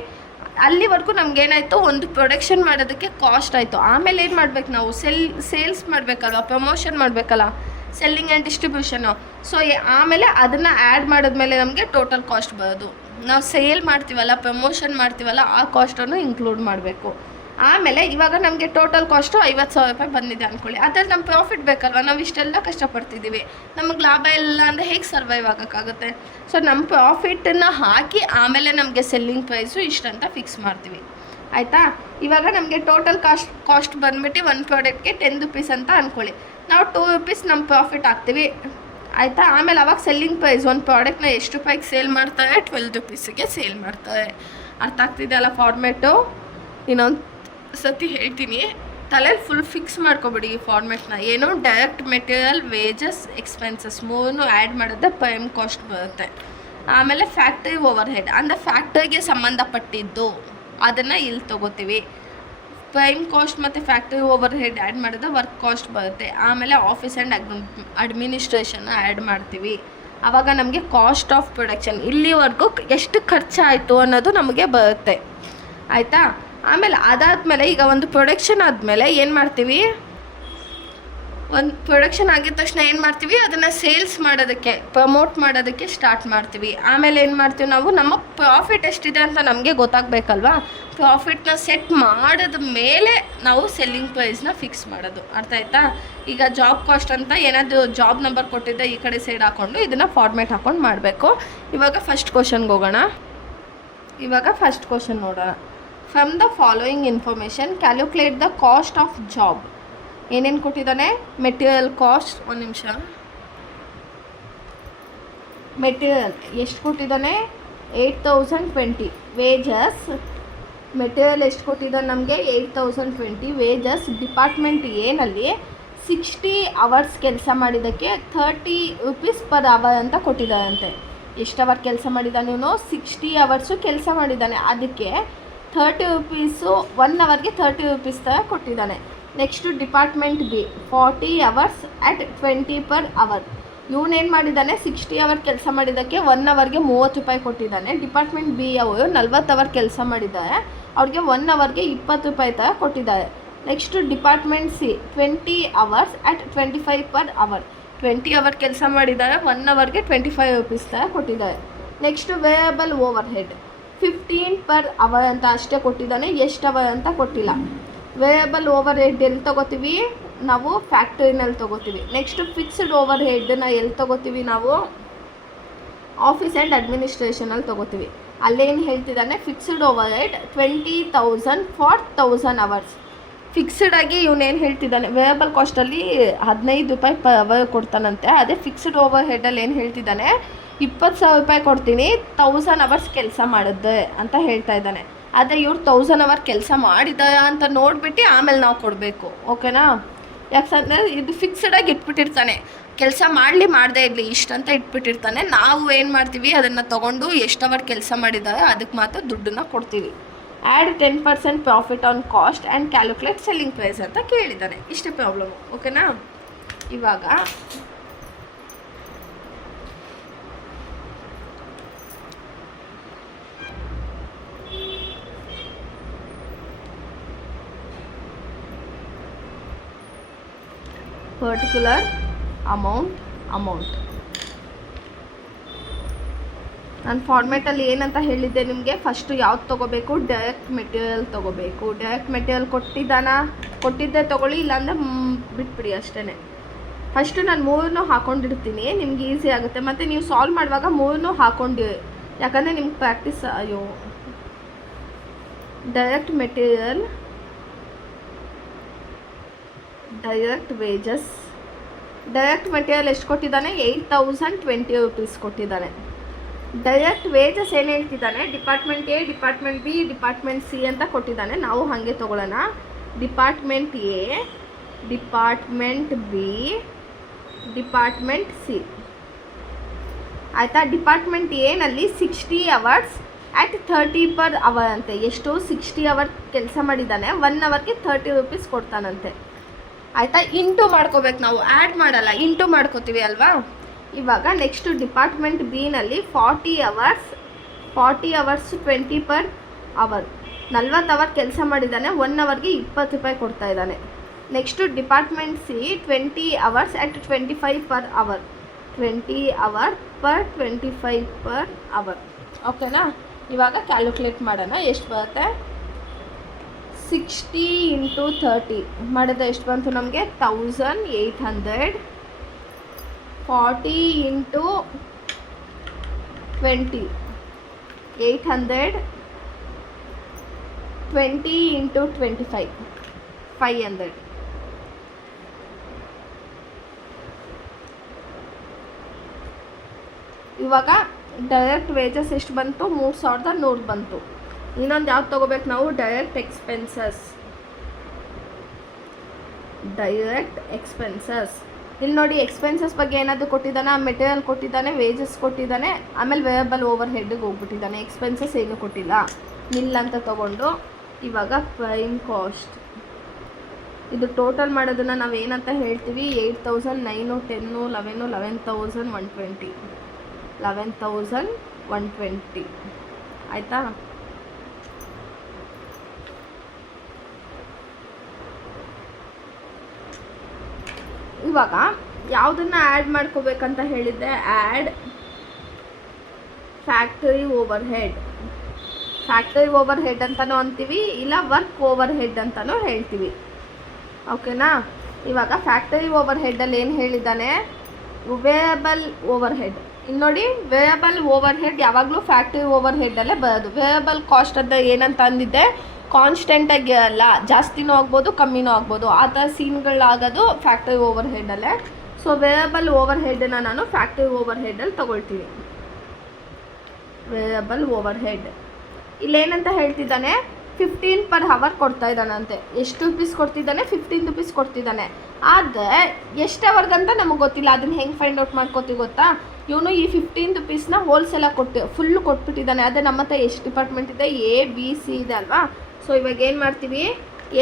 ಅಲ್ಲಿವರೆಗೂ ನಮಗೇನಾಯಿತು, ಒಂದು ಪ್ರೊಡಕ್ಷನ್ ಮಾಡೋದಕ್ಕೆ ಕಾಸ್ಟ್ ಆಯಿತು. ಆಮೇಲೆ ಏನು ಮಾಡ್ಬೇಕು ನಾವು, ಸೇಲ್ಸ್ ಮಾಡಬೇಕಲ್ವ, ಪ್ರಮೋಷನ್ ಮಾಡಬೇಕಲ್ಲ, ಸೆಲ್ಲಿಂಗ್ ಆ್ಯಂಡ್ ಡಿಸ್ಟ್ರಿಬ್ಯೂಷನು. ಸೊ ಆಮೇಲೆ ಅದನ್ನು ಆ್ಯಡ್ ಮಾಡಿದ್ಮೇಲೆ ನಮಗೆ ಟೋಟಲ್ ಕಾಸ್ಟ್ ಬರೋದು. ನಾವು ಸೇಲ್ ಮಾಡ್ತೀವಲ್ಲ, ಪ್ರಮೋಷನ್ ಮಾಡ್ತೀವಲ್ಲ, ಆ ಕಾಸ್ಟನ್ನು ಇನ್ಕ್ಲೂಡ್ ಮಾಡಬೇಕು. ಆಮೇಲೆ ಇವಾಗ ನಮಗೆ ಟೋಟಲ್ ಕಾಸ್ಟು 50,000 ರೂಪಾಯಿ ಬಂದಿದೆ ಅಂದ್ಕೊಳ್ಳಿ. ಅದ್ರಲ್ಲಿ ನಮ್ಮ ಪ್ರಾಫಿಟ್ ಬೇಕಲ್ವ, ನಾವು ಇಷ್ಟೆಲ್ಲ ಕಷ್ಟಪಡ್ತಿದ್ದೀವಿ, ನಮಗೆ ಲಾಭ ಇಲ್ಲ ಅಂದರೆ ಹೇಗೆ ಸರ್ವೈವ್ ಆಗೋಕ್ಕಾಗುತ್ತೆ. ಸೊ ನಮ್ಮ ಪ್ರಾಫಿಟನ್ನು ಹಾಕಿ ಆಮೇಲೆ ನಮಗೆ ಸೆಲ್ಲಿಂಗ್ ಪ್ರೈಸು ಇಷ್ಟಂತ ಫಿಕ್ಸ್ ಮಾಡ್ತೀವಿ, ಆಯಿತಾ. ಇವಾಗ ನಮಗೆ ಟೋಟಲ್ ಕಾಸ್ಟ್ ಬಂದುಬಿಟ್ಟು ಒಂದು ಪ್ರಾಡಕ್ಟ್ಗೆ 10 ರೂಪೀಸ್ ಅಂತ ಅಂದ್ಕೊಳ್ಳಿ. ನಾವು 2 ರೂಪೀಸ್ ನಮ್ಮ ಪ್ರಾಫಿಟ್ ಹಾಕ್ತೀವಿ, ಆಯಿತಾ. ಆಮೇಲೆ ಅವಾಗ ಸೆಲ್ಲಿಂಗ್ ಪ್ರೈಸ್, ಒಂದು ಪ್ರಾಡಕ್ಟ್ನ ಎಷ್ಟು ರೂಪಾಯಿಗೆ ಸೇಲ್ ಮಾಡ್ತಾರೆ, 12 ರೂಪೀಸಿಗೆ ಸೇಲ್ ಮಾಡ್ತಾರೆ. ಅರ್ಥ ಆಗ್ತಿದೆಯಲ್ಲ ಫಾರ್ಮೆಟು. ಇನ್ನೊಂದು ಸತಿ ಹೇಳ್ತೀನಿ, ತಲೆಯಲ್ಲಿ ಫುಲ್ ಫಿಕ್ಸ್ ಮಾಡ್ಕೊಬಿಡಿ ಈ ಫಾರ್ಮೆಟ್ನ. ಏನು, direct material, wages, expenses 3 add ಮಾಡಿದ್ರೆ ಪ್ರೈಮ್ ಕಾಸ್ಟ್ ಬರುತ್ತೆ. ಆಮೇಲೆ ಫ್ಯಾಕ್ಟ್ರಿ ಓವರ್ ಹೆಡ್ ಅಂದರೆ ಫ್ಯಾಕ್ಟ್ರಿಗೆ ಸಂಬಂಧಪಟ್ಟಿದ್ದು ಅದನ್ನು ಇಲ್ಲಿ ತೊಗೋತೀವಿ. ಪ್ರೈಮ್ ಕಾಸ್ಟ್ ಮತ್ತು ಫ್ಯಾಕ್ಟ್ರಿ ಓವರ್ ಹೆಡ್ ಆ್ಯಡ್ ಮಾಡಿದ್ರೆ ವರ್ಕ್ ಕಾಸ್ಟ್ ಬರುತ್ತೆ. ಆಮೇಲೆ ಆಫೀಸ್ ಆ್ಯಂಡ್ ಅಡ್ಮಿನಿಸ್ಟ್ರೇಷನ್ನ ಆ್ಯಡ್ ಮಾಡ್ತೀವಿ. ಆವಾಗ ನಮಗೆ ಕಾಸ್ಟ್ ಆಫ್ ಪ್ರೊಡಕ್ಷನ್ ಇಲ್ಲಿವರೆಗೂ ಎಷ್ಟು ಖರ್ಚಾಯಿತು ಅನ್ನೋದು ನಮಗೆ ಬರುತ್ತೆ, ಆಯಿತಾ. ಆಮೇಲೆ ಅದಾದಮೇಲೆ ಈಗ ಒಂದು ಪ್ರೊಡಕ್ಷನ್ ಆದಮೇಲೆ ಏನು ಮಾಡ್ತೀವಿ, ಒಂದು ಪ್ರೊಡಕ್ಷನ್ ಆಗಿದ ತಕ್ಷಣ ಏನು ಮಾಡ್ತೀವಿ, ಅದನ್ನು ಸೇಲ್ಸ್ ಮಾಡೋದಕ್ಕೆ, ಪ್ರಮೋಟ್ ಮಾಡೋದಕ್ಕೆ ಸ್ಟಾರ್ಟ್ ಮಾಡ್ತೀವಿ. ಆಮೇಲೆ ಏನು ಮಾಡ್ತೀವಿ, ನಾವು ನಮ್ಮ ಪ್ರಾಫಿಟ್ ಎಷ್ಟಿದೆ ಅಂತ ನಮಗೆ ಗೊತ್ತಾಗಬೇಕಲ್ವಾ. ಪ್ರಾಫಿಟ್ನ ಸೆಟ್ ಮಾಡಿದ ಮೇಲೆ ನಾವು ಸೆಲ್ಲಿಂಗ್ ಪ್ರೈಸ್ನ ಫಿಕ್ಸ್ ಮಾಡೋದು, ಅರ್ಥ ಆಯ್ತಾ. ಈಗ ಜಾಬ್ ಕಾಸ್ಟ್ ಅಂತ ಏನಾದರೂ ಜಾಬ್ ನಂಬರ್ ಕೊಟ್ಟಿದ್ದೆ ಈ ಕಡೆ ಸೈಡ್ ಹಾಕ್ಕೊಂಡು ಇದನ್ನು ಫಾರ್ಮೇಟ್ ಹಾಕ್ಕೊಂಡು ಮಾಡಬೇಕು. ಇವಾಗ ಫಸ್ಟ್ ಕ್ವಶನ್ಗೆ ಹೋಗೋಣ. ಫಸ್ಟ್ ಕ್ವಶನ್ ನೋಡೋಣ. From the following information calculate the cost of job. ಏನೇನು ಕೊಟ್ಟಿದ್ದಾನೆ, ಮೆಟೀರಿಯಲ್ ಕಾಸ್ಟ್, ಒಂದು ನಿಮಿಷ, ಮೆಟೀರಿಯಲ್ ಎಷ್ಟು ಕೊಟ್ಟಿದ್ದಾನೆ, 8,020. ವೇಜಸ್, ಮೆಟೀರಿಯಲ್ ಎಷ್ಟು ಕೊಟ್ಟಿದ್ದಾನೆ ನಮಗೆ, 8,020. ವೇಜಸ್ ಡಿಪಾರ್ಟ್ಮೆಂಟ್ ಏನಲ್ಲಿ 60 ಅವರ್ಸ್ ಕೆಲಸ ಮಾಡಿದ್ದಕ್ಕೆ 30 ರೂಪೀಸ್ ಪರ್ ಅವರ್ ಅಂತ ಕೊಟ್ಟಿದ್ದಾರಂತೆ. ಎಷ್ಟು ಅವರ್ ಕೆಲಸ ಮಾಡಿದ್ದಾನೆ ಇವನು, 60 ಅವರ್ಸು ಕೆಲಸ ಮಾಡಿದ್ದಾನೆ, ಅದಕ್ಕೆ 30 ರೂಪೀಸು, 1 ಅವರ್ಗೆ 30 ರೂಪೀಸ್ ಥರ ಕೊಟ್ಟಿದ್ದಾನೆ. Next department B 40 hours at 20 per hour. ಇವನೇನು ಮಾಡಿದ್ದಾನೆ 60 ಅವರ್ ಕೆಲಸ ಮಾಡಿದ್ದಕ್ಕೆ 1 ಅವರ್ಗೆ 30 ರೂಪಾಯಿ ಕೊಟ್ಟಿದ್ದಾನೆ. ಡಿಪಾರ್ಟ್ಮೆಂಟ್ ಬಿ ಅವರು 40 ಅವರ್ ಕೆಲಸ ಮಾಡಿದ್ದಾರೆ, ಅವ್ರಿಗೆ 1 ಅವರ್ಗೆ 20 ರೂಪಾಯಿ ಥರ ಕೊಟ್ಟಿದ್ದಾರೆ. Next department C 20 hours at 25 per hour. 20 hour ಕೆಲಸ ಮಾಡಿದ್ದಾರೆ, 1 ಅವರ್ಗೆ 25 ರೂಪೀಸ್ ಥರ ಕೊಟ್ಟಿದ್ದಾರೆ. Next variable overhead 15 per hour ಅಂತ ಅಷ್ಟೇ ಕೊಟ್ಟಿದ್ದಾನೆ, ಎಷ್ಟು ಅವರ್ ಅಂತ ಕೊಟ್ಟಿಲ್ಲ. ವೇಯಬಲ್ ಓವರ್ ಹೆಡ್ ಎಲ್ಲಿ ತೊಗೋತೀವಿ ನಾವು? ಫ್ಯಾಕ್ಟ್ರಿನಲ್ಲಿ ತೊಗೋತೀವಿ. ನೆಕ್ಸ್ಟು ಫಿಕ್ಸ್ಡ್ ಓವರ್ ಹೆಡ್ನ ಎಲ್ಲಿ ತೊಗೋತೀವಿ ನಾವು? ಆಫೀಸ್ ಆ್ಯಂಡ್ ಅಡ್ಮಿನಿಸ್ಟ್ರೇಷನಲ್ಲಿ ತೊಗೋತೀವಿ. ಅಲ್ಲೇನು ಹೇಳ್ತಿದ್ದಾನೆ? Fixed overhead 20,000 for 1000 hours. Fixed ಆಗಿ ಇವನೇನು ಹೇಳ್ತಿದ್ದಾನೆ? ವೇಯಬಲ್ ಕಾಸ್ಟಲ್ಲಿ 15 ರೂಪಾಯಿ ಪರ್ ಅವರ್ ಕೊಡ್ತಾನಂತೆ. ಅದೇ ಫಿಕ್ಸ್ಡ್ ಓವರ್ ಹೆಡ್ಡಲ್ಲಿ ಏನು ಹೇಳ್ತಿದ್ದಾನೆ? 20,000 ರೂಪಾಯಿ ಕೊಡ್ತೀನಿ 1000 ಅವರ್ಸ್ ಕೆಲಸ ಮಾಡಿದ್ದೆ ಅಂತ ಹೇಳ್ತಾ ಇದ್ದಾನೆ. ಆದರೆ ಇವ್ರು 1000 ಅವರ್ ಕೆಲಸ ಮಾಡಿದ ಅಂತ ನೋಡಿಬಿಟ್ಟು ಆಮೇಲೆ ನಾವು ಕೊಡಬೇಕು, ಓಕೆನಾ? ಯಾಕಂದರೆ ಇದು ಫಿಕ್ಸ್ಡಾಗಿ ಇಟ್ಬಿಟ್ಟಿರ್ತಾನೆ, ಕೆಲಸ ಮಾಡದೇ ಇರಲಿ ಇಷ್ಟಂತ ಇಟ್ಬಿಟ್ಟಿರ್ತಾನೆ. ನಾವು ಏನು ಮಾಡ್ತೀವಿ, ಅದನ್ನು ತೊಗೊಂಡು ಎಷ್ಟು ಅವರ್ ಕೆಲಸ ಮಾಡಿದ್ದಾರೆ ಅದಕ್ಕೆ ಮಾತ್ರ ದುಡ್ಡನ್ನ ಕೊಡ್ತೀವಿ. Add 10% profit on cost and calculate selling price ಅಂತ ಕೇಳಿದ್ದಾನೆ. ಇಷ್ಟೇ ಪ್ರಾಬ್ಲಮ್, ಓಕೆನಾ? ಇವಾಗ ಪರ್ಟಿಕ್ಯುಲರ್ ಅಮೌಂಟ್ ನಾನು ಫಾರ್ಮೇಟಲ್ಲಿ ಏನಂತ ಹೇಳಿದ್ದೆ ನಿಮಗೆ? ಫಸ್ಟು ಯಾವ್ದು ತೊಗೋಬೇಕು? ಡೈರೆಕ್ಟ್ ಮೆಟೀರಿಯಲ್ ತೊಗೋಬೇಕು. ಡೈರೆಕ್ಟ್ ಮೆಟೀರಿಯಲ್ ಕೊಟ್ಟಿದ್ದೆ ತೊಗೊಳ್ಳಿ, ಇಲ್ಲಾಂದರೆ ಬಿಟ್ಬಿಡಿ ಅಷ್ಟೇ. ಫಸ್ಟು ನಾನು 3 ಹಾಕ್ಕೊಂಡಿರ್ತೀನಿ, ನಿಮ್ಗೆ ಈಸಿ ಆಗುತ್ತೆ. ಮತ್ತು ನೀವು ಸಾಲ್ವ್ ಮಾಡುವಾಗ 3 ಹಾಕ್ಕೊಂಡಿರಿ, ಯಾಕಂದರೆ ನಿಮ್ಗೆ practice. Direct material, direct wages. Direct material ಎಷ್ಟು ಕೊಟ್ಟಿದ್ದಾನೆ? 8,020 ರೂಪೀಸ್ ಕೊಟ್ಟಿದ್ದಾನೆ. ಡೈರೆಕ್ಟ್ ವೇಜಸ್ ಏನು ಹೇಳ್ತಿದ್ದಾನೆ? Department A, department B, department C ಅಂತ ಕೊಟ್ಟಿದ್ದಾನೆ. ನಾವು ಹಾಗೆ ತೊಗೊಳ್ಳೋಣ. Department A, department B, department C, ಆಯಿತಾ? ಡಿಪಾರ್ಟ್ಮೆಂಟ್ ಎನಲ್ಲಿ 60 ಅವರ್ಸ್ ಅಟ್ 30 ಪರ್ ಅವರ್ ಅಂತೆ. ಎಷ್ಟು? 60 ಅವರ್ ಕೆಲಸ ಮಾಡಿದ್ದಾನೆ, 1 ಅವರ್ಗೆ 30 ರೂಪೀಸ್ ಕೊಡ್ತಾನಂತೆ, ಆಯಿತಾ? ಇಂಟು ಮಾಡ್ಕೋಬೇಕು ನಾವು, ಆ್ಯಡ್ ಮಾಡಲ್ಲ, ಇಂಟು ಮಾಡ್ಕೋತೀವಿ ಅಲ್ವಾ? ಇವಾಗ ನೆಕ್ಸ್ಟು ಡಿಪಾರ್ಟ್ಮೆಂಟ್ ಬಿನಲ್ಲಿ 40 ಅವರ್ಸ್ 20 ಪರ್ ಅವರ್. 40 ಅವರ್ ಕೆಲಸ ಮಾಡಿದ್ದಾನೆ, 1 ಅವರ್ಗೆ 20 ರೂಪಾಯಿ ಕೊಡ್ತಾ ಇದ್ದಾನೆ. Next department C 20 hours at 25 per hour. 20 hour per 25 per hour, ಓಕೆನಾ? ಇವಾಗ ಕ್ಯಾಲ್ಕುಲೇಟ್ ಮಾಡೋಣ. ಎಷ್ಟು ಬರುತ್ತೆ? 60 ಇಂಟು 30 ಮಾಡಿದ್ರೆ ಎಷ್ಟು ಬಂತು ನಮಗೆ? 1800. 40 ಇಂಟು 20 800. 20 ಇಂಟು 25 500. ಇವಾಗ ಡೈರೆಕ್ಟ್ ವೇಜಸ್ ಎಷ್ಟು ಬಂತು? 3100 ಬಂತು. ಇನ್ನೊಂದು ಯಾವ್ದು ತೊಗೋಬೇಕು ನಾವು? Direct expenses. ಇಲ್ಲಿ ನೋಡಿ, ಎಕ್ಸ್ಪೆನ್ಸಸ್ ಬಗ್ಗೆ ಏನಾದರೂ ಕೊಟ್ಟಿದ್ದಾನೆ? ಮೆಟೀರಿಯಲ್ ಕೊಟ್ಟಿದ್ದಾನೆ, ವೇಜಸ್ ಕೊಟ್ಟಿದ್ದಾನೆ, ಆಮೇಲೆ ವೇಯಬಲ್ ಓವರ್ ಹೆಡ್ಗೆ ಹೋಗ್ಬಿಟ್ಟಿದ್ದಾನೆ. ಎಕ್ಸ್ಪೆನ್ಸಸ್ ಏನೂ ಕೊಟ್ಟಿಲ್ಲ, ನಿಲ್ ಅಂತ ತೊಗೊಂಡು. ಇವಾಗ ಪ್ರೈಮ್ ಕಾಸ್ಟ್ ಇದು ಟೋಟಲ್ ಮಾಡೋದನ್ನು ನಾವು ಏನಂತ ಹೇಳ್ತೀವಿ? 8,900 10 11 11,120 11,120, ಆಯಿತಾ? ಇವಾಗ ಯಾವುದನ್ನು ಆ್ಯಡ್ ಮಾಡ್ಕೋಬೇಕಂತ ಹೇಳಿದ್ದೆ? Add factory over head. Factory over head ಅಂತಲೂ ಅಂತೀವಿ, ಇಲ್ಲ ವರ್ಕ್ ಓವರ್ ಹೆಡ್ ಅಂತಲೂ ಹೇಳ್ತೀವಿ, ಓಕೆನಾ? ಇವಾಗ ಫ್ಯಾಕ್ಟರಿ ಓವರ್ ಹೆಡ್ಡಲ್ಲಿ ಏನು ಹೇಳಿದ್ದಾನೆ? ವೇಯಬಲ್ ಓವರ್ ಹೆಡ್. ಇನ್ನು ನೋಡಿ, ವೇಯಬಲ್ ಓವರ್ ಹೆಡ್ ಯಾವಾಗಲೂ ಫ್ಯಾಕ್ಟರಿ ಓವರ್ ಹೆಡ್ಡಲ್ಲೇ ಬರೋದು. ವೇಯಬಲ್ ಕಾಸ್ಟ್ ಅಂತ ಏನಂತ ಅಂದಿದ್ದೆ? ಕಾನ್ಸ್ಟೆಂಟಾಗಿ ಅಲ್ಲ, ಜಾಸ್ತಿನೂ ಆಗ್ಬೋದು ಕಮ್ಮಿನೂ ಆಗ್ಬೋದು, ಆ ಥರ ಸೀನ್ಗಳಾಗೋದು ಫ್ಯಾಕ್ಟರಿ ಓವರ್ ಹೆಡ್ಡಲ್ಲೇ. ಸೊ ವೇಯಬಲ್ ಓವರ್ ಹೆಡ್ಡನ್ನು ನಾನು ಫ್ಯಾಕ್ಟರಿ ಓವರ್ ಹೆಡ್ಡಲ್ಲಿ ತೊಗೊಳ್ತೀನಿ. ವೇಯಬಲ್ ಓವರ್ ಹೆಡ್ ಇಲ್ಲೇನಂತ ಹೇಳ್ತಿದ್ದಾನೆ? 15 ಪರ್ ಅವರ್ ಕೊಡ್ತಾ ಇದ್ದಾನಂತೆ. ಎಷ್ಟು ರೂಪೀಸ್ ಕೊಡ್ತಿದ್ದಾನೆ? 15 ರೂಪೀಸ್ ಕೊಡ್ತಿದ್ದಾನೆ. ಆದರೆ ಎಷ್ಟು ಅವರ್ಗಂತ ನಮಗೆ ಗೊತ್ತಿಲ್ಲ. ಅದನ್ನು ಹೆಂಗೆ ಫೈಂಡ್ ಔಟ್ ಮಾಡ್ಕೋತೀವಿ ಗೊತ್ತಾ? ಇವನು ಈ 15 ರೂಪೀಸ್ನ ಹೋಲ್ಸೇಲಾಗಿ ಫುಲ್ಲು ಕೊಟ್ಬಿಟ್ಟಿದ್ದಾನೆ. ಅದೇ ನಮ್ಮ ಹತ್ರ ಎಷ್ಟು ಡಿಪಾರ್ಟ್ಮೆಂಟ್ ಇದೆ? ಎ ಬಿ ಸಿ ಇದೆ ಅಲ್ವಾ? ಸೊ ಇವಾಗ ಏನು ಮಾಡ್ತೀವಿ?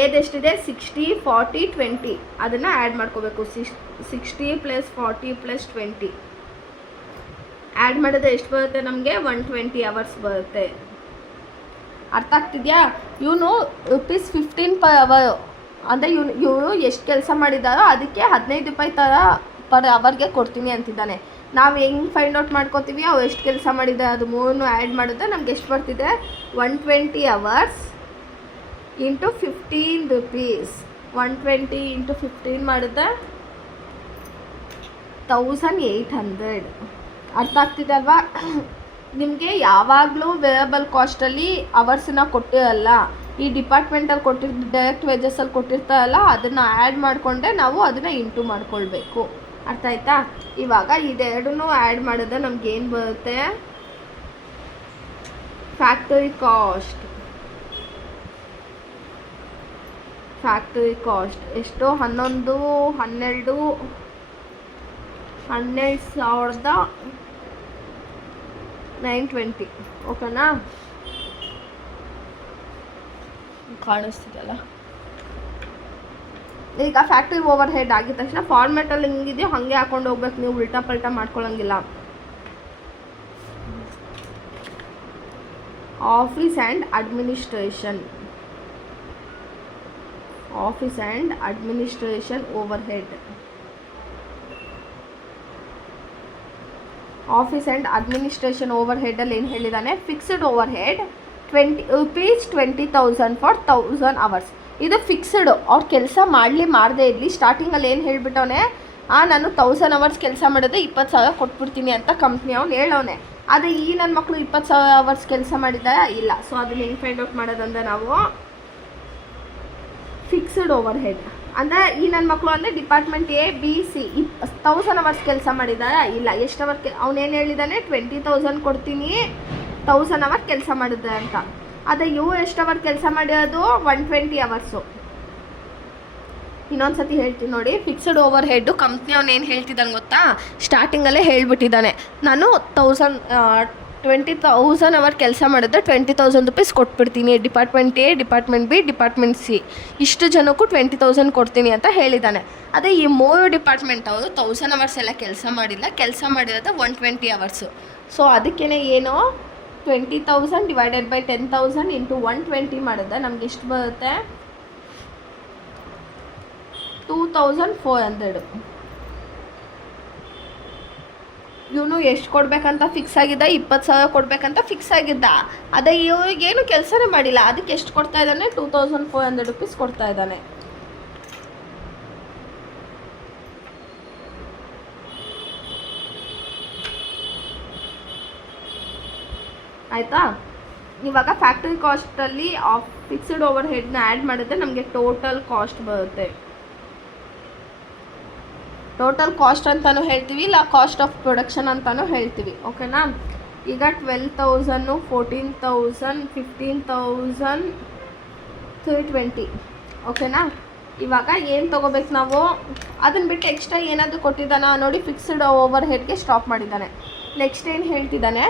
ಏದೆಷ್ಟಿದೆ 60 40 20 ಅದನ್ನು ಆ್ಯಡ್ ಮಾಡ್ಕೋಬೇಕು. 60 + 40 + 20 ಆ್ಯಡ್ ಮಾಡಿದ್ರೆ ಎಷ್ಟು ಬರುತ್ತೆ ನಮಗೆ 120 ಅವರ್ಸ್ ಬರುತ್ತೆ. ಅರ್ಥ ಆಗ್ತಿದೆಯಾ? ಇವನು ₹15 per hour ಅಂದರೆ ಇವರು ಎಷ್ಟು ಕೆಲಸ ಮಾಡಿದ್ದಾರೋ ಅದಕ್ಕೆ 15 ರೂಪಾಯಿ ಥರ ಪರ್ ಅವರ್ಗೆ ಕೊಡ್ತೀನಿ ಅಂತಿದ್ದಾನೆ. ನಾವು ಹೆಂಗೆ ಫೈಂಡ್ ಔಟ್ ಮಾಡ್ಕೋತೀವಿ ಅವು ಎಷ್ಟು ಕೆಲಸ ಮಾಡಿದ್ದಾರೆ ಅದು ಮೂರನ್ನು ಆ್ಯಡ್ ಮಾಡಿದ್ರೆ ನಮ್ಗೆ ಎಷ್ಟು ಬರ್ತಿದೆ 120 ಅವರ್ಸ್ ಇಂಟು 15 ರೂಪೀಸ್. 120 ಇಂಟು 15 ಮಾಡಿದ್ರೆ 1800. ಅರ್ಥ ಆಗ್ತಿದೆ ಅಲ್ವಾ? ನಿಮಗೆ ಯಾವಾಗಲೂ ವೇರಿಯಬಲ್ ಕಾಸ್ಟಲ್ಲಿ ಅವರ್ಸನ್ನ ಕೊಟ್ಟಿರಲ್ಲ, ಈ ಡಿಪಾರ್ಟ್ಮೆಂಟಲ್ಲಿ ಡೈರೆಕ್ಟ್ ವೇಜಸಲ್ಲಿ ಕೊಟ್ಟಿರ್ತಾರಲ್ಲ ಅದನ್ನು ಆ್ಯಡ್ ಮಾಡಿಕೊಂಡೆ ನಾವು ಅದನ್ನು ಇಂಟು ಮಾಡ್ಕೊಳ್ಬೇಕು. ಅರ್ಥ ಆಯ್ತಾ? ಇವಾಗ ಇದೆರಡನ್ನೂ ಆ್ಯಡ್ ಮಾಡಿದ್ರೆ ನಮ್ಗೇನು ಬರುತ್ತೆ? ಫ್ಯಾಕ್ಟರಿ ಕಾಸ್ಟ್ ಎಷ್ಟು? 11,920. ಓಕೆನಾ? ಕಾಣಿಸ್ತಿದೆಯಲ್ಲ. ಈಗ ಫ್ಯಾಕ್ಟ್ರಿ ಓವರ್ ಹೆಡ್ ಆಗಿದ ತಕ್ಷಣ ಫಾರ್ಮೆಟಲ್ಲಿ ಹೆಂಗಿದೆಯೋ ಹಾಗೆ ಹಾಕೊಂಡು ಹೋಗ್ಬೇಕು, ನೀವು ಉಲ್ಟಾ ಪಲ್ಟಾ ಮಾಡ್ಕೊಳ್ಳೋಂಗಿಲ್ಲ. Office and administration overhead. Office and administration ಓವರ್ ಹೆಡ್ಡಲ್ಲಿ ಏನು ಹೇಳಿದ್ದಾನೆ? Fixed overhead ₹20,000 for 1000 hours. ಇದು ಫಿಕ್ಸ್ಡು. ಅವ್ರು ಕೆಲಸ ಮಾಡದೇ ಇರಲಿ, ಸ್ಟಾರ್ಟಿಂಗಲ್ಲಿ ಏನು ಹೇಳಿಬಿಟ್ಟವನೆ, ನಾನು 1000 ಅವರ್ಸ್ ಕೆಲಸ ಮಾಡಿದ್ರೆ 20,000 ಕೊಟ್ಬಿಡ್ತೀನಿ ಅಂತ ಕಂಪ್ನಿ ಅವ್ನು ಹೇಳೋನೆ. ಆದರೆ ಈ ನನ್ನ ಮಕ್ಕಳು 20,000 ಅವರ್ಸ್ ಕೆಲಸ ಮಾಡಿದ್ದಾರೆ ಇಲ್ಲ. ಸೊ ಅದನ್ನ ಹೆಂಗೆ ಫೈಂಡ್ ಔಟ್ ಮಾಡೋದಂದ್ರೆ ನಾವು ಫಿಕ್ಸ್ಡ್ ಓವರ್ ಹೆಡ್ ಅಂದರೆ ಈ ನನ್ನ ಮಕ್ಕಳು ಅಂದರೆ department A B C 1000 hours ಕೆಲಸ ಮಾಡಿದ್ದಾರೆ ಇಲ್ಲ. ಎಷ್ಟು ಅವರ್ ಅವನೇನು ಹೇಳಿದ್ದಾನೆ? 20,000 ಕೊಡ್ತೀನಿ 1000 ಅವರ್ ಕೆಲಸ ಮಾಡಿದ್ದಾರೆ ಅಂತ. ಅದೇ ಇವು ಎಷ್ಟು ಅವರ್ ಕೆಲಸ ಮಾಡಿರೋದು? 120 ಅವರ್ಸು. ಇನ್ನೊಂದು ಸತಿ ಹೇಳ್ತೀನಿ ನೋಡಿ. ಫಿಕ್ಸ್ಡ್ ಓವರ್ ಹೆಡ್ಡು ಕಂಪ್ನಿ ಅವ್ನು ಏನು ಹೇಳ್ತಿದ್ದಾನೆ ಗೊತ್ತಾ? ಸ್ಟಾರ್ಟಿಂಗಲ್ಲೇ ಹೇಳ್ಬಿಟ್ಟಿದ್ದಾನೆ, ನಾನು 20,000 ಅವರ್ ಕೆಲಸ ಮಾಡಿದ್ರೆ 20,000 ರೂಪೀಸ್ ಕೊಟ್ಬಿಡ್ತೀನಿ. Department A, department B, department C ಇಷ್ಟು ಜನಕ್ಕೂ 20,000 ಕೊಡ್ತೀನಿ ಅಂತ ಹೇಳಿದ್ದಾನೆ. ಅದೇ ಈ 3 ಡಿಪಾರ್ಟ್ಮೆಂಟ್ ಅವರು 1000 ಅವರ್ಸ್ ಎಲ್ಲ ಕೆಲಸ ಮಾಡಿಲ್ಲ, ಕೆಲಸ ಮಾಡಿರೋದು 120 ಅವರ್ಸು. ಸೊ ಅದಕ್ಕೇ ಏನು 20,000 ಡಿವೈಡೆಡ್ ಬೈ 10,000 ಇಂಟು 120 ಮಾಡಿದ್ರೆ ನಮ್ಗೆ ಎಷ್ಟು ಬರುತ್ತೆ? 2,400. ಇವನು ಎಷ್ಟು ಕೊಡಬೇಕಂತ ಫಿಕ್ಸ್ ಆಗಿದ್ದ? 20,000 ಕೊಡಬೇಕಂತ ಫಿಕ್ಸ್ ಆಗಿದ್ದ. ಅದೇ ಇವಾಗೇನು ಕೆಲಸನೇ ಮಾಡಿಲ್ಲ, ಅದಕ್ಕೆ ಎಷ್ಟು ಕೊಡ್ತಾ ಇದ್ದಾನೆ? 2,400 ರೂಪೀಸ್ ಕೊಡ್ತಾ ಇದ್ದಾನೆ. ಆಯಿತಾ? ಇವಾಗ ಫ್ಯಾಕ್ಟ್ರಿ ಕಾಸ್ಟಲ್ಲಿ ಫಿಕ್ಸ್ಡ್ ಓವರ್ ಹೆಡ್ನ ಆ್ಯಡ್ ಮಾಡಿದ್ರೆ ನಮಗೆ ಟೋಟಲ್ ಕಾಸ್ಟ್ ಬರುತ್ತೆ. ಟೋಟಲ್ ಕಾಸ್ಟ್ ಅಂತಲೂ ಹೇಳ್ತೀವಿ, ಇಲ್ಲ ಕಾಸ್ಟ್ ಆಫ್ ಪ್ರೊಡಕ್ಷನ್ ಅಂತಲೂ ಹೇಳ್ತೀವಿ. ಓಕೆನಾ? ಈಗ 12,000, 14,000, 15,000, 320. ಓಕೆನಾ? ಇವಾಗ ಏನು ತೊಗೋಬೇಕು ನಾವು? ಅದನ್ನು ಬಿಟ್ಟು ಎಕ್ಸ್ಟ್ರಾ ಏನಾದರೂ ಕೊಟ್ಟಿದ್ದಾನ ನೋಡಿ? ಫಿಕ್ಸ್ಡ್ ಓವರ್ ಹೆಡ್ಗೆ ಸ್ಟಾಪ್ ಮಾಡಿದ್ದಾನೆ. ನೆಕ್ಸ್ಟ್ ಏನು ಹೇಳ್ತಿದ್ದಾನೆ?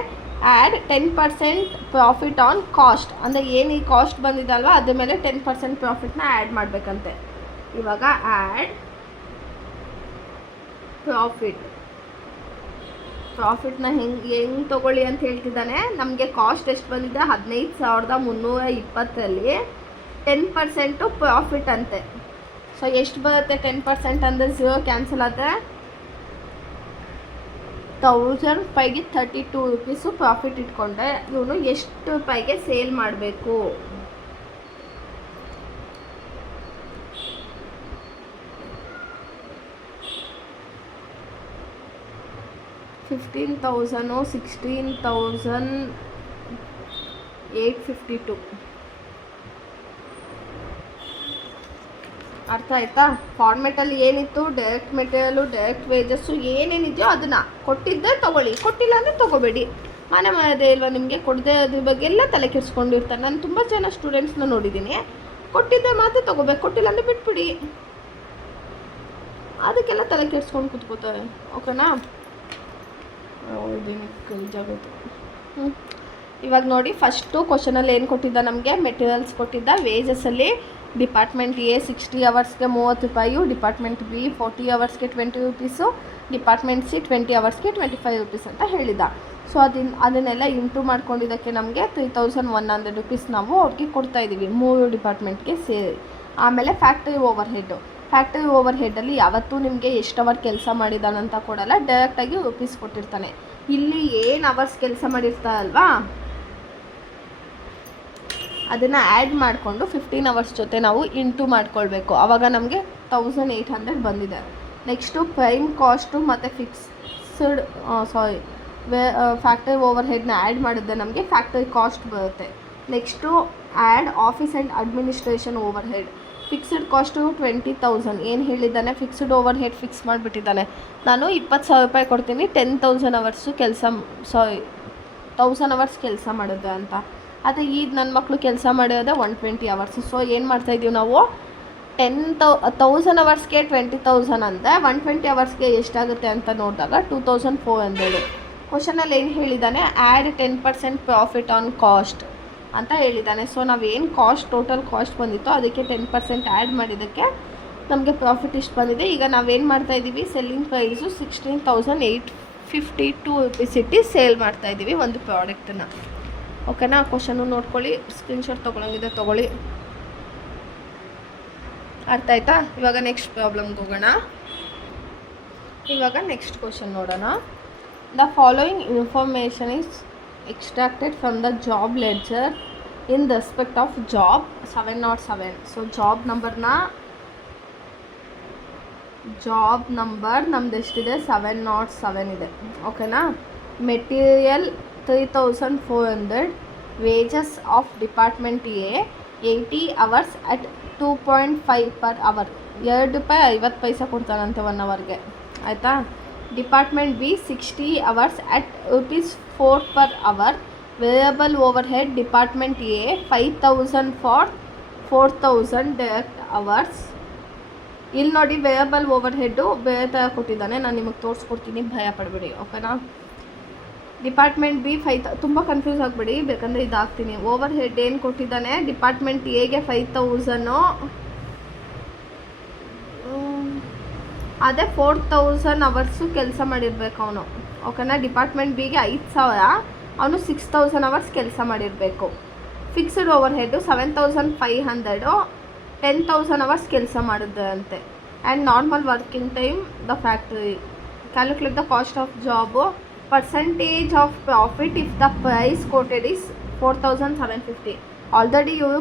Add 10% profit on cost. ಅಂದರೆ ಏನು ಈ ಕಾಸ್ಟ್ ಬಂದಿದ್ದಲ್ವ ಅದ್ರ ಮೇಲೆ 10% ಪ್ರಾಫಿಟ್ನ ಆ್ಯಡ್ ಮಾಡಬೇಕಂತೆ. ಇವಾಗ ಆ್ಯಡ್ ಪ್ರಾಫಿಟ್ನ ಹೆಂಗೆ ತೊಗೊಳ್ಳಿ ಅಂತ ಹೇಳ್ತಿದ್ದಾನೆ. ನಮಗೆ ಕಾಸ್ಟ್ ಎಷ್ಟು ಬಂದಿದೆ? 15,320 10% ಪ್ರಾಫಿಟ್ ಅಂತೆ. ಸೊ ಎಷ್ಟು ಬರುತ್ತೆ 10% ಅಂದರೆ 0 ಕ್ಯಾನ್ಸಲ್ ಆದರೆ 1,005ಗೆ 32 ರೂಪೀಸು ಪ್ರಾಫಿಟ್ ಇಟ್ಕೊಂಡೆ. ಇವನು ಎಷ್ಟು ರೂಪಾಯಿಗೆ ಸೇಲ್ ಮಾಡಬೇಕು? 15,000, 16,852. ಅರ್ಥ ಆಯ್ತಾ? ಫಾರ್ಮೆಟಲ್ಲಿ ಏನಿತ್ತು? ಡೈರೆಕ್ಟ್ ಮೆಟೀರಿಯಲು, ಡೈರೆಕ್ಟ್ ವೇಜಸ್ಸು ಏನೇನಿದೆಯೋ ಅದನ್ನು ಕೊಟ್ಟಿದ್ದರೆ ತೊಗೊಳ್ಳಿ, ಕೊಟ್ಟಿಲ್ಲ ಅಂದರೆ ತೊಗೋಬೇಡಿ. ಮನೆ ಮಾಡೋದೇ ಇಲ್ವಾ ನಿಮಗೆ? ಕೊಡದೆ ಅದ್ರ ಬಗ್ಗೆ ಎಲ್ಲ ತಲೆ ಕೆಡಿಸ್ಕೊಂಡಿರ್ತಾರೆ. ನಾನು ತುಂಬ ಜನ ಸ್ಟೂಡೆಂಟ್ಸ್ನ ನೋಡಿದ್ದೀನಿ, ಕೊಟ್ಟಿದ್ದೆ ಮಾತ್ರ ತೊಗೋಬೇಕು, ಕೊಟ್ಟಿಲ್ಲ ಅಂದರೆ ಬಿಟ್ಬಿಡಿ. ಅದಕ್ಕೆಲ್ಲ ತಲೆ ಕೆಡಿಸ್ಕೊಂಡು ಕೂತ್ಕೋತಾರೆ. ಓಕೆನಾ? ಇವಾಗ ನೋಡಿ, ಫಸ್ಟು ಕ್ವಶನಲ್ಲಿ ಏನು ಕೊಟ್ಟಿದ್ದ ನಮಗೆ? ಮೆಟೀರಿಯಲ್ಸ್ ಕೊಟ್ಟಿದ್ದ. ವೇಜಸಲ್ಲಿ ಡಿಪಾರ್ಟ್ಮೆಂಟ್ ಎ 60 ಅವರ್ಸ್ಗೆ 30 ರೂಪಾಯಿ, ಡಿಪಾರ್ಟ್ಮೆಂಟ್ ಬಿ 40 ಅವರ್ಸ್ಗೆ 20 ರೂಪೀಸು, ಡಿಪಾರ್ಟ್ಮೆಂಟ್ ಸಿ 20 ಅವರ್ಸ್ಗೆ 25 ರೂಪೀಸ್ ಅಂತ ಹೇಳಿದ. ಸೊ ಅದನ್ನೆಲ್ಲ ಇಂಟು ಮಾಡ್ಕೊಂಡಿದ್ದಕ್ಕೆ ನಮಗೆ 3100 ರೂಪೀಸ್ ನಾವು ಅವ್ರಿಗೆ ಕೊಡ್ತಾಯಿದ್ದೀವಿ 3 ಡಿಪಾರ್ಟ್ಮೆಂಟ್ಗೆ ಸೇರಿ. ಆಮೇಲೆ ಫ್ಯಾಕ್ಟರಿ ಓವರ್ ಹೆಡ್ಡಲ್ಲಿ ಯಾವತ್ತೂ ನಿಮಗೆ ಎಷ್ಟು ಅವರ್ ಕೆಲಸ ಮಾಡಿದಾನಂತ ಕೊಡಲ್ಲ, ಡೈರೆಕ್ಟಾಗಿ ರೂಪೀಸ್ ಕೊಟ್ಟಿರ್ತಾನೆ. ಇಲ್ಲಿ ಏನು ಅವರ್ಸ್ ಕೆಲಸ ಮಾಡಿರ್ತಾರಲ್ವಾ ಅದನ್ನು ಆ್ಯಡ್ ಮಾಡಿಕೊಂಡು 15 ಅವರ್ಸ್ ಜೊತೆ ನಾವು ಇಂಟು ಮಾಡ್ಕೊಳ್ಬೇಕು. ಆವಾಗ ನಮಗೆ 1800 ಬಂದಿದೆ. ನೆಕ್ಸ್ಟು ಪ್ರೈಮ್ ಕಾಸ್ಟು ಮತ್ತು ಫ್ಯಾಕ್ಟರಿ ಓವರ್ ಹೆಡ್ನ ಆ್ಯಡ್ ಮಾಡಿದ್ರೆ ನಮಗೆ ಫ್ಯಾಕ್ಟರಿ ಕಾಸ್ಟ್ ಬರುತ್ತೆ. Next add office and administration over head. Fixed cost 20,000 ಏನು ಹೇಳಿದ್ದಾನೆ, ಫಿಕ್ಸ್ಡ್ ಓವರ್ ಹೆಡ್ ಫಿಕ್ಸ್ ಮಾಡಿಬಿಟ್ಟಿದ್ದಾನೆ. ನಾನು 20,000 ರೂಪಾಯಿ ಕೊಡ್ತೀನಿ 10,000 ಅವರ್ಸು ಕೆಲಸ 1000 ಅವರ್ಸ್ ಕೆಲಸ ಮಾಡಿದೆ ಅಂತ. ಅದೇ ಈಗ ನನ್ನ ಮಕ್ಕಳು ಕೆಲಸ ಮಾಡೋದೇ 120 ಅವರ್ಸು. ಸೊ ಏನು ಮಾಡ್ತಾಯಿದ್ದೀವಿ ನಾವು 10,000 ಅವರ್ಸ್ಗೆ 20,000 ಅಂದರೆ 120 ಅವರ್ಸ್ಗೆ ಎಷ್ಟಾಗುತ್ತೆ ಅಂತ ನೋಡಿದಾಗ 2,400. ಕ್ವಶನಲ್ಲಿ ಏನು ಹೇಳಿದ್ದಾನೆ, ಆ್ಯಡ್ 10% ಪ್ರಾಫಿಟ್ ಆನ್ ಕಾಸ್ಟ್ ಅಂತ ಹೇಳಿದ್ದಾನೆ. ಸೊ ನಾವೇನು ಟೋಟಲ್ ಕಾಸ್ಟ್ ಬಂದಿತ್ತೋ ಅದಕ್ಕೆ 10% ಆ್ಯಡ್ ಮಾಡಿದ್ದಕ್ಕೆ ನಮಗೆ ಪ್ರಾಫಿಟ್ ಇಷ್ಟು ಬಂದಿದೆ. ಈಗ ನಾವೇನು ಮಾಡ್ತಾಯಿದ್ದೀವಿ, ಸೆಲ್ಲಿಂಗ್ ಪ್ರೈಸು 16,852 ರೂಪೀಸ್ ಇಟ್ಟು ಸೇಲ್ ಮಾಡ್ತಾಯಿದ್ದೀವಿ ಒಂದು ಪ್ರಾಡಕ್ಟನ್ನು. ಓಕೆನಾ, ಕ್ವಶನ್ನು ನೋಡ್ಕೊಳ್ಳಿ, ಸ್ಕ್ರೀನ್ಶಾಟ್ ತೊಗೊಳಂಗಿದೆ ತೊಗೊಳ್ಳಿ. ಅರ್ಥ ಆಯ್ತಾ? ಇವಾಗ ನೆಕ್ಸ್ಟ್ ಪ್ರಾಬ್ಲಮ್ಗೆ ಹೋಗೋಣ. ಇವಾಗ ನೆಕ್ಸ್ಟ್ ಕ್ವಶನ್ ನೋಡೋಣ. The following information is extracted from the job ledger in respect of job 707. So job number ನಮ್ದು ಎಷ್ಟಿದೆ, 707 ಇದೆ. ಓಕೆನಾ. Material 3,400. Wages of department A 80 hours at 2.5 per hour. 2 ರೂಪಾಯಿ 50 ಪೈಸೆ ಕೊಡ್ತಾನಂತೆ 1 ಅವರ್ಗೆ. ಆಯಿತಾ. Department B 60 hours at ₹4 per hour. Variable over head department A 5,000 for 4,000 direct hours. ಇಲ್ಲಿ ನೋಡಿ variable over head ಬೇರೆ ಥರ ಕೊಟ್ಟಿದ್ದಾನೆ, ನಾನು ನಿಮಗೆ ತೋರಿಸ್ಕೊಡ್ತೀನಿ, ಭಯ ಪಡಬೇಡಿ. ಓಕೆನಾ. ಡಿಪಾರ್ಟ್ಮೆಂಟ್ ಬಿ ತುಂಬ ಕನ್ಫ್ಯೂಸ್ ಆಗಿಬಿಡಿ, ಬೇಕಂದರೆ ಇದಾಗ್ತೀನಿ. ಓವರ್ ಹೆಡ್ ಏನು ಕೊಟ್ಟಿದ್ದಾನೆ, ಡಿಪಾರ್ಟ್ಮೆಂಟ್ ಎಗೆ 5,000, ಅದೇ 4,000 ಅವರ್ಸು ಕೆಲಸ ಮಾಡಿರಬೇಕು ಅವನು. ಓಕೆನಾ. ಡಿಪಾರ್ಟ್ಮೆಂಟ್ ಬಿಗೆ 5,000, ಅವನು 6,000 ಅವರ್ಸ್ ಕೆಲಸ ಮಾಡಿರಬೇಕು. ಫಿಕ್ಸ್ಡ್ ಓವರ್ ಹೆಡ್ಡು 7,500, 10,000 ಅವರ್ಸ್ ಕೆಲಸ ಮಾಡಿದ್ರಂತೆ. And normal working time the factory. Calculate the cost of job, percentage of profit if the price quoted is 4,750. Already ಇವರು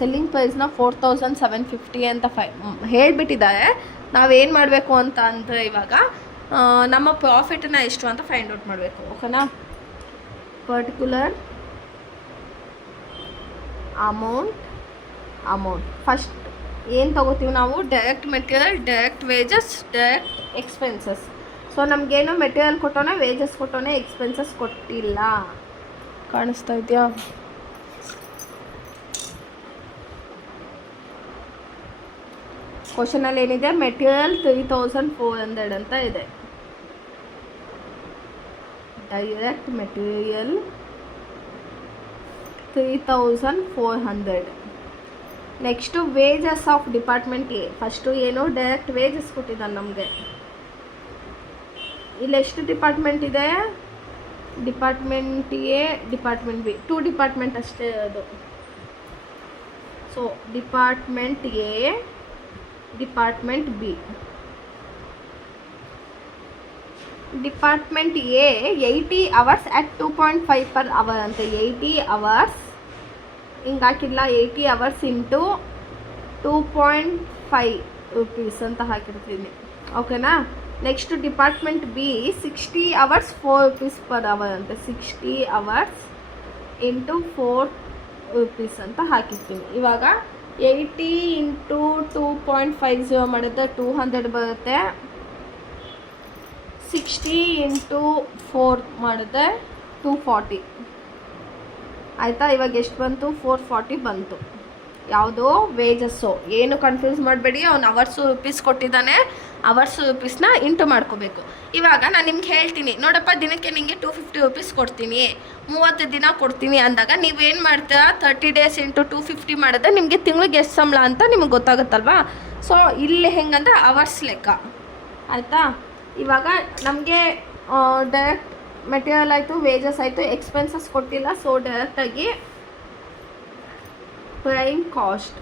ಸೆಲ್ಲಿಂಗ್ ಪ್ರೈಸ್ನ 4,750 ಅಂತ ಹೇಳಿಬಿಟ್ಟಿದ್ದಾರೆ. ನಾವೇನು ಮಾಡಬೇಕು ಅಂತ ಅಂದರೆ ಇವಾಗ ನಮ್ಮ ಪ್ರಾಫಿಟನ್ನ ಎಷ್ಟು ಅಂತ ಫೈಂಡ್ ಔಟ್ ಮಾಡಬೇಕು. ಓಕೆನಾ. ಪರ್ಟಿಕ್ಯುಲರ್ ಅಮೌಂಟ್ ಫಸ್ಟ್ ಏನು ತೊಗೋತೀವಿ ನಾವು, direct material, direct wages, direct expenses. So ನಮಗೇನು ಮೆಟೀರಿಯಲ್ ಕೊಟ್ಟೋನೆ, ವೇಜಸ್ ಕೊಟ್ಟೋನೆ, ಎಕ್ಸ್ಪೆನ್ಸಸ್ ಕೊಟ್ಟಿಲ್ಲ. ಕಾಣಿಸ್ತಾ ಇದೆಯಾ? ಕ್ವಶನಲ್ಲಿ ಏನಿದೆ, ಮೆಟೀರಿಯಲ್ 3,400 ಅಂತ ಇದೆ. Direct material 3,400. Next wages of department A. First ಏನು, ಡೈರೆಕ್ಟ್ ವೇಜಸ್ ಕೊಟ್ಟಿದ್ದಾನೆ ನಮಗೆ. ಇಲ್ಲಿ ಎಷ್ಟು ಡಿಪಾರ್ಟ್ಮೆಂಟ್ ಇದೆ, department A, department B, 2 department ಅಷ್ಟೇ ಇರೋದು. So department A, department B. Department A 80 hours at 2.5 per hour ಅಂತೆ. 80 ಅವರ್ಸ್ ಹಿಂಗೆ ಹಾಕಿಲ್ಲ, 80 ಅವರ್ಸ್ ಇಂಟು 2.5 ರೂಪೀಸ್ ಅಂತ ಹಾಕಿರ್ತೀನಿ. ಓಕೆನಾ. Next department B 60 hours 4 rupees per hour ಅಂತೆ. 60 ಅವರ್ಸ್ ಇಂಟು 4 ರೂಪೀಸ್ ಅಂತ ಹಾಕಿರ್ತೀನಿ. ಇವಾಗ 80 ಇಂಟು 2.50 ಮಾಡಿದ್ರೆ 200 ಬರುತ್ತೆ. 60 ಇಂಟು 4 ಮಾಡಿದ್ರೆ 240. ಆಯಿತಾ. ಇವಾಗ ಎಷ್ಟು ಬಂತು, 440 ಬಂತು. ಯಾವುದೋ ವೇಜಸ್ಸು, ಏನು ಕನ್ಫ್ಯೂಸ್ ಮಾಡಬೇಡಿ. ಅವ್ನು ಅವರ್ಸು ರುಪೀಸ್ ಕೊಟ್ಟಿದ್ದಾನೆ, ಅವರ್ಸು ರುಪೀಸ್ನ ಇಂಟು ಮಾಡ್ಕೋಬೇಕು. ಇವಾಗ ನಾನು ನಿಮ್ಗೆ ಹೇಳ್ತೀನಿ, ನೋಡಪ್ಪ ದಿನಕ್ಕೆ ನಿಮಗೆ 250 ರುಪೀಸ್ ಕೊಡ್ತೀನಿ, 30 ದಿನ ಕೊಡ್ತೀನಿ ಅಂದಾಗ ನೀವೇನು ಮಾಡ್ತೀರಾ, 30 ಡೇಸ್ ಇಂಟು 250 ಮಾಡಿದ್ರೆ ನಿಮಗೆ ತಿಂಗಳಿಗೆ ಎಷ್ಟು ಸಂಬಳ ಅಂತ ನಿಮಗೆ ಗೊತ್ತಾಗುತ್ತಲ್ವಾ. ಸೊ ಇಲ್ಲಿ ಹೆಂಗಂದ್ರೆ ಅವರ್ಸ್ ಲೆಕ್ಕ, ಆಯಿತಾ. ಇವಾಗ ನಮಗೆ ಡೈರೆಕ್ಟ್ ಮೆಟೀರಿಯಲ್ ಆಯಿತು, ವೇಜಸ್ ಆಯಿತು, ಎಕ್ಸ್ಪೆನ್ಸಸ್ ಕೊಟ್ಟಿಲ್ಲ. ಸೊ ಡೈರೆಕ್ಟಾಗಿ ಪ್ರೈಮ್ ಕಾಸ್ಟ್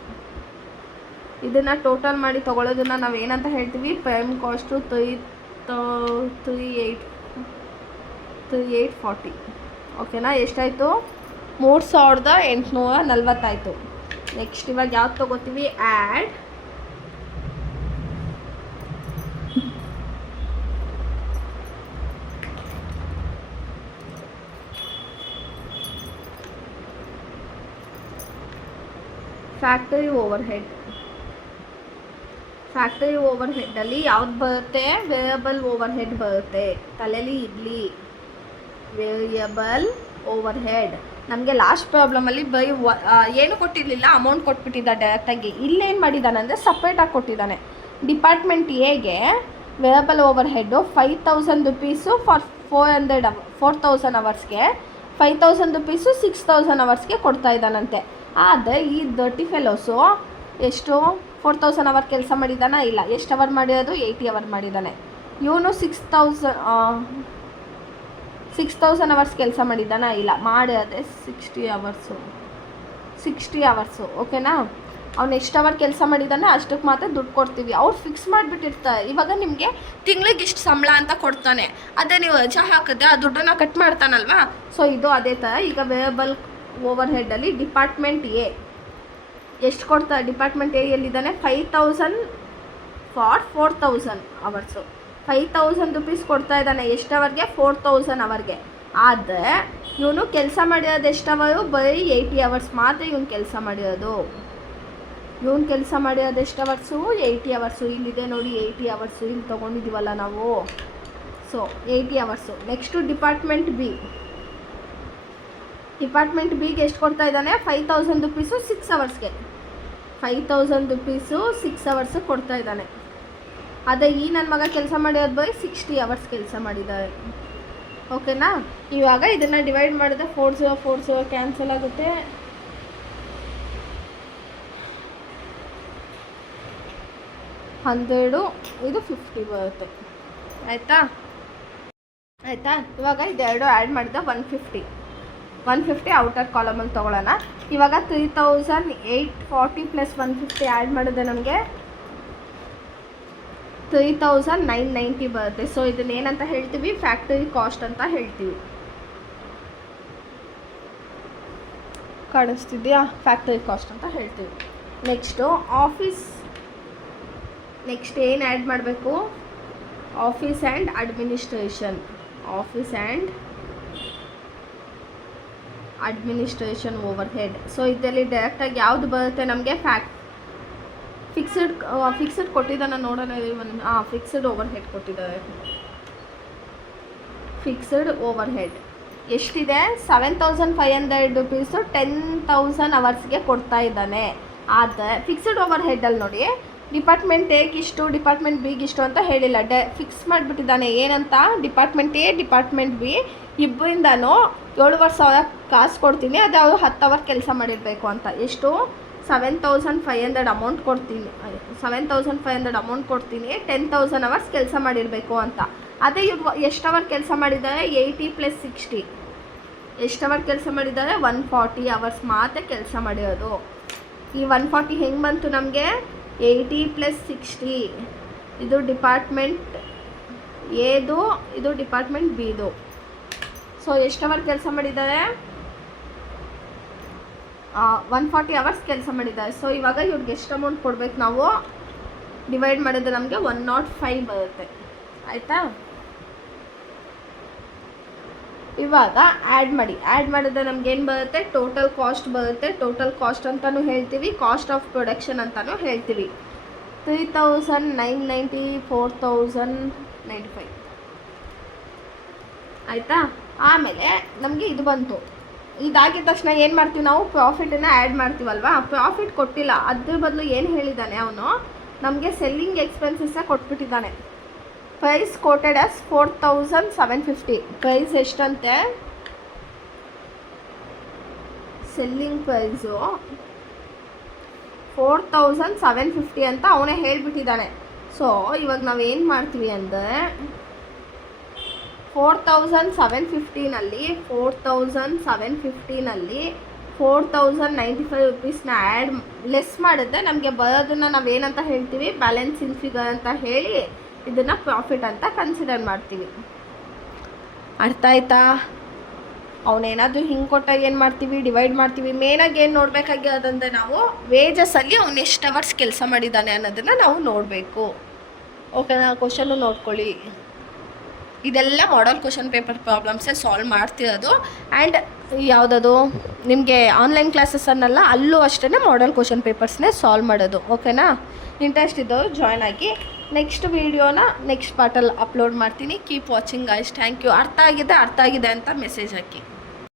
ಇದನ್ನು ಟೋಟಲ್ ಮಾಡಿ ತೊಗೊಳ್ಳೋದನ್ನು ನಾವು ಏನಂತ ಹೇಳ್ತೀವಿ, ಪ್ರೈಮ್ ಕಾಸ್ಟು 3840. ಓಕೆನಾ. ಎಷ್ಟಾಯಿತು, 3840 ಆಯಿತು. ನೆಕ್ಸ್ಟ್ ಇವಾಗ ಯಾವ್ದು ತೊಗೋತೀವಿ, ಆ್ಯಡ್ ಫ್ಯಾಕ್ಟರಿ ಓವರ್ಹೆಡ್. ಫ್ಯಾಕ್ಟರಿ ಓವರ್ಹೆಡ್ಡಲ್ಲಿ ಯಾವ್ದು ಬರುತ್ತೆ, ವೇರಿಯಬಲ್ ಓವರ್ಹೆಡ್ ಬರುತ್ತೆ. ತಲೆಯಲ್ಲಿ ಇರಲಿ, ವೇರಿಯಬಲ್ ಓವರ್ಹೆಡ್. ನಮಗೆ ಲಾಸ್ಟ್ ಪ್ರಾಬ್ಲಮಲ್ಲಿ ಏನು ಕೊಟ್ಟಿರಲಿಲ್ಲ, ಅಮೌಂಟ್ ಕೊಟ್ಬಿಟ್ಟಿದ್ದ ಡೈರೆಕ್ಟಾಗಿ. ಇಲ್ಲೇನು ಮಾಡಿದ್ದಾನೆ ಅಂದರೆ ಸಪ್ರೇಟಾಗಿ ಕೊಟ್ಟಿದ್ದಾನೆ. ಡಿಪಾರ್ಟ್ಮೆಂಟ್ ಎಗೆ ವೇರಿಯಬಲ್ ಓವರ್ಹೆಡ್ಡು 5000 ರುಪೀಸು ಫಾರ್ 4000 ಅವರ್ಸ್ಗೆ, 5000 ರುಪೀಸು 6000 ಅವರ್ಸ್ಗೆ ಕೊಡ್ತಾ ಇದ್ದಾನಂತೆ. ಆದರೆ ಈ ಡರ್ಟಿ ಫೆಲೋಸು ಎಷ್ಟು 4000 ಅವರ್ ಕೆಲಸ ಮಾಡಿದ್ದಾನ, ಇಲ್ಲ. ಎಷ್ಟು ಅವರ್ ಮಾಡಿರೋದು, 80 ಅವರ್ ಮಾಡಿದ್ದಾನೆ. ಇವನು 6000 ಅವರ್ಸ್ ಕೆಲಸ ಮಾಡಿದ್ದಾನ, ಇಲ್ಲ. ಮಾಡಿರೋದೆ 60 ಅವರ್ಸು. ಓಕೆನಾ. ಅವ್ನು ಎಷ್ಟು ಅವರ್ ಕೆಲಸ ಮಾಡಿದ್ದಾನೆ ಅಷ್ಟಕ್ಕೆ ಮಾತ್ರ ದುಡ್ಡು ಕೊಡ್ತೀವಿ. ಅವ್ರು ಫಿಕ್ಸ್ ಮಾಡಿಬಿಟ್ಟಿರ್ತಾರೆ. ಇವಾಗ ನಿಮಗೆ ತಿಂಗಳಿಗೆ ಇಷ್ಟು ಸಂಬಳ ಅಂತ ಕೊಡ್ತಾನೆ, ಅದೇ ನೀವು ರಜಾ ಹಾಕಿದ್ರೆ ಆ ದುಡ್ಡನ್ನು ಕಟ್ ಮಾಡ್ತಾನಲ್ವಾ. ಸೊ ಇದು ಅದೇ ಥರ. ಈಗ ವೇರಿಯಬಲ್ ಓವರ್ಹೆಡ್ಡಲ್ಲಿ ಡಿಪಾರ್ಟ್ಮೆಂಟ್ ಎ ಎಷ್ಟು ಕೊಡ್ತಾರೆ, ಡಿಪಾರ್ಟ್ಮೆಂಟ್ ಎ ಎಲ್ಲಿದ್ದಾನೆ, 5000 ಫಾರ್ 4000 ಅವರ್ಸು. 5000 ರುಪೀಸ್ ಕೊಡ್ತಾ ಇದ್ದಾನೆ ಎಷ್ಟು ಅವರ್ಗೆ, 4000 ಅವರ್ಗೆ. ಆದರೆ ಇವನು ಕೆಲಸ ಮಾಡಿರೋದು ಎಷ್ಟು ಅವರು, ಬರೀ 80 ಅವರ್ಸ್ ಮಾತ್ರ ಇವನು ಕೆಲಸ ಮಾಡಿರೋದು. ಎಷ್ಟು ಅವರ್ಸು, 80 ಅವರ್ಸು. ಇಲ್ಲಿದೆ ನೋಡಿ 80 ಅವರ್ಸು, ಇಲ್ಲಿ ತೊಗೊಂಡಿದ್ದೀವಲ್ಲ ನಾವು. So 80 hours. ನೆಕ್ಸ್ಟು ಡಿಪಾರ್ಟ್ಮೆಂಟ್ ಬಿಗೆ ಎಷ್ಟು ಕೊಡ್ತಾ ಇದ್ದಾನೆ, 5000 ರುಪೀಸು 6 ಅವರ್ಸ್ಗೆ. 5000 ರುಪೀಸು 6 ಅವರ್ಸು ಕೊಡ್ತಾ ಇದ್ದಾನೆ. ಅದೇ ಈ ನನ್ನ ಮಗ ಕೆಲಸ ಮಾಡಿರೋದು ಬರೀ 60 ಅವರ್ಸ್ ಕೆಲಸ ಮಾಡಿದ್ದಾರೆ. ಓಕೆನಾ. ಇವಾಗ ಇದನ್ನು ಡಿವೈಡ್ ಮಾಡಿದ್ರೆ 4040 ಕ್ಯಾನ್ಸಲ್ ಆಗುತ್ತೆ. 100 ಇದು 50 ಬರುತ್ತೆ. ಆಯಿತಾ. ಇವಾಗ ಇದೆರಡು ಆ್ಯಡ್ ಮಾಡಿದ 150 ಔಟರ್ ಕಾಲಮಲ್ಲಿ ತೊಗೊಳ್ಳೋಣ. ಇವಾಗ 3840 ಪ್ಲಸ್ 150 ಆ್ಯಡ್ ಮಾಡಿದ್ರೆ ನಮಗೆ 3990 ಬರುತ್ತೆ. ಸೊ ಇದನ್ನ ಏನಂತ ಹೇಳ್ತೀವಿ, ಫ್ಯಾಕ್ಟರಿ ಕಾಸ್ಟ್ ಅಂತ ಹೇಳ್ತೀವಿ. ಕಾಣಿಸ್ತಿದೆಯಾ, ಫ್ಯಾಕ್ಟರಿ ಕಾಸ್ಟ್ ಅಂತ ಹೇಳ್ತೀವಿ. ನೆಕ್ಸ್ಟು ನೆಕ್ಸ್ಟ್ ಏನು ಆ್ಯಡ್ ಮಾಡಬೇಕು, office and administration overhead. So ಇದರಲ್ಲಿ ಡೈರೆಕ್ಟಾಗಿ ಯಾವುದು ಬರುತ್ತೆ ನಮಗೆ, ಫಿಕ್ಸ್ಡ್ ಕೊಟ್ಟಿದ್ದಾನೆ ನೋಡೋಣ. ಫಿಕ್ಸ್ಡ್ ಓವರ್ಹೆಡ್ ಕೊಟ್ಟಿದ್ದಾರೆ. ಫಿಕ್ಸ್ಡ್ ಓವರ್ಹೆಡ್ ಎಷ್ಟಿದೆ, 7500 ರುಪೀಸು 10000 ಅವರ್ಸ್ಗೆ ಕೊಡ್ತಾ ಇದ್ದಾನೆ. ಆದರೆ ಫಿಕ್ಸ್ಡ್ ಓವರ್ಹೆಡ್ಡಲ್ಲಿ ನೋಡಿ, ಡಿಪಾರ್ಟ್ಮೆಂಟ್ ಎಗಿಷ್ಟು, ಡಿಪಾರ್ಟ್ಮೆಂಟ್ ಬಿಗಿಷ್ಟು ಅಂತ ಹೇಳಿಲ್ಲ. ಫಿಕ್ಸ್ ಮಾಡಿಬಿಟ್ಟಿದ್ದಾನೆ. ಏನಂತ, ಡಿಪಾರ್ಟ್ಮೆಂಟ್ ಎ ಡಿಪಾರ್ಟ್ಮೆಂಟ್ ಬಿ ಇಬ್ಬರಿಂದನೂ 7,500 ಕಾಸು ಕೊಡ್ತೀನಿ, ಅದು ಅವರು 10 ಅವರ್ ಕೆಲಸ ಮಾಡಿರಬೇಕು ಅಂತ. ಎಷ್ಟು, 7500 ಅಮೌಂಟ್ ಕೊಡ್ತೀನಿ, 7500 ಅಮೌಂಟ್ ಕೊಡ್ತೀನಿ, 10000 ಅವರ್ಸ್ ಕೆಲಸ ಮಾಡಿರಬೇಕು ಅಂತ. ಅದೇ ಇವ್ರು ಎಷ್ಟು ಅವರ್ ಕೆಲಸ ಮಾಡಿದ್ದಾರೆ, 80 + 60. ಎಷ್ಟು ಅವರ್ ಕೆಲಸ ಮಾಡಿದ್ದಾರೆ, 140 ಅವರ್ಸ್ ಮಾತ್ರ ಕೆಲಸ ಮಾಡಿರೋದು. ಈ 140 ಹೆಂಗೆ ಬಂತು ನಮಗೆ, 80 + 60. ಇದು ಡಿಪಾರ್ಟ್ಮೆಂಟ್ ಎದು, ಇದು ಡಿಪಾರ್ಟ್ಮೆಂಟ್ ಬಿದು. ಸೊ ಎಷ್ಟು ಅವರ್ ಕೆಲಸ ಮಾಡಿದ್ದಾರೆ, 140 ಅವರ್ಸ್ ಕೆಲಸ ಮಾಡಿದ್ದಾರೆ. ಸೊ ಇವಾಗ ಇವ್ರಿಗೆ ಎಷ್ಟು ಅಮೌಂಟ್ ಕೊಡಬೇಕು ನಾವು, ಡಿವೈಡ್ ಮಾಡಿದ್ರೆ ನಮಗೆ 105 ಬರುತ್ತೆ. ಆಯಿತಾ. ಇವಾಗ ಆ್ಯಡ್ ಮಾಡಿದ್ರೆ ನಮ್ಗೆ ಏನು ಬರುತ್ತೆ, ಟೋಟಲ್ ಕಾಸ್ಟ್ ಬರುತ್ತೆ. ಟೋಟಲ್ ಕಾಸ್ಟ್ ಅಂತಲೂ ಹೇಳ್ತೀವಿ, ಕಾಸ್ಟ್ ಆಫ್ ಪ್ರೊಡಕ್ಷನ್ ಅಂತಲೂ ಹೇಳ್ತೀವಿ. 3990, 4095. ಆಯಿತಾ. ಆಮೇಲೆ ನಮಗೆ ಇದು ಬಂತು, ಇದಾಗಿದ ತಕ್ಷಣ ಏನು ಮಾಡ್ತೀವಿ ನಾವು ಪ್ರಾಫಿಟನ್ನು ಆ್ಯಡ್ ಮಾಡ್ತೀವಲ್ವಾ, ಪ್ರಾಫಿಟ್ ಕೊಟ್ಟಿಲ್ಲ, ಅದ್ರ ಬದಲು ಏನು ಹೇಳಿದ್ದಾನೆ ಅವನು, ನಮಗೆ ಸೆಲ್ಲಿಂಗ್ ಎಕ್ಸ್ಪೆನ್ಸಸ್ನ ಕೊಟ್ಬಿಟ್ಟಿದ್ದಾನೆ. Price quoted as 4750. ಪ್ರೈಸ್ ಎಷ್ಟಂತೆ, ಸೆಲ್ಲಿಂಗ್ ಪ್ರೈಸು 4750 ಅಂತ ಅವನೇ ಹೇಳಿಬಿಟ್ಟಿದ್ದಾನೆ. ಸೊ ಇವಾಗ ನಾವು ಏನು ಮಾಡ್ತೀವಿ ಅಂದರೆ 4750ನಲ್ಲಿ 4095 ರುಪೀಸ್ನ ಆ್ಯಡ್ ಲೆಸ್ ಮಾಡಿದ್ರೆ ನಮಗೆ ಬರೋದನ್ನು ನಾವೇನಂತ ಹೇಳ್ತೀವಿ, ಬ್ಯಾಲೆನ್ಸಿಂಗ್ ಫಿಗರ್ ಅಂತ ಹೇಳಿ ಇದನ್ನು ಪ್ರಾಫಿಟ್ ಅಂತ ಕನ್ಸಿಡರ್ ಮಾಡ್ತೀವಿ. ಅರ್ಥ ಆಯ್ತಾ? ಅವನೇನಾದರೂ ಹಿಂಗೆ ಕೊಟ್ಟಾಗ ಏನು ಮಾಡ್ತೀವಿ, ಡಿವೈಡ್ ಮಾಡ್ತೀವಿ. ಮೇನಾಗಿ ಏನು ನೋಡಬೇಕಾಗಿರೋದಂದರೆ ನಾವು ವೇಜಸಲ್ಲಿ ಅವ್ನು ಎಷ್ಟು ಅವರ್ಸ್ ಕೆಲಸ ಮಾಡಿದ್ದಾನೆ ಅನ್ನೋದನ್ನು ನಾವು ನೋಡಬೇಕು. ಓಕೆನಾ? ಕ್ವಶನ್ನು ನೋಡ್ಕೊಳ್ಳಿ. ಇದೆಲ್ಲ ಮಾಡಲ್ ಕ್ವಶನ್ ಪೇಪರ್ ಪ್ರಾಬ್ಲಮ್ಸೇ ಸಾಲ್ವ್ ಮಾಡ್ತಿರೋದು. ಆ್ಯಂಡ್ ಯಾವುದದು ನಿಮಗೆ ಆನ್ಲೈನ್ ಕ್ಲಾಸಸ್ಸನ್ನೆಲ್ಲ ಅಲ್ಲೂ ಅಷ್ಟೇ ಮಾಡಲ್ ಕ್ವಶನ್ ಪೇಪರ್ಸ್ನೇ ಸಾಲ್ವ್ ಮಾಡೋದು. ಓಕೆನಾ? ಇಂಟ್ರೆಸ್ಟ್ ಇದ್ದವರು ಜಾಯ್ನ್ ಆಗಿ. ನೆಕ್ಸ್ಟ್ ವೀಡಿಯೋನ ನೆಕ್ಸ್ಟ್ ಪಾರ್ಟಲ್ಲಿ ಅಪ್ಲೋಡ್ ಮಾಡ್ತೀನಿ. Keep watching guys. Thank you. ಅರ್ಥ ಆಗಿದೆ ಅಂತ ಮೆಸೇಜ್ ಹಾಕಿ.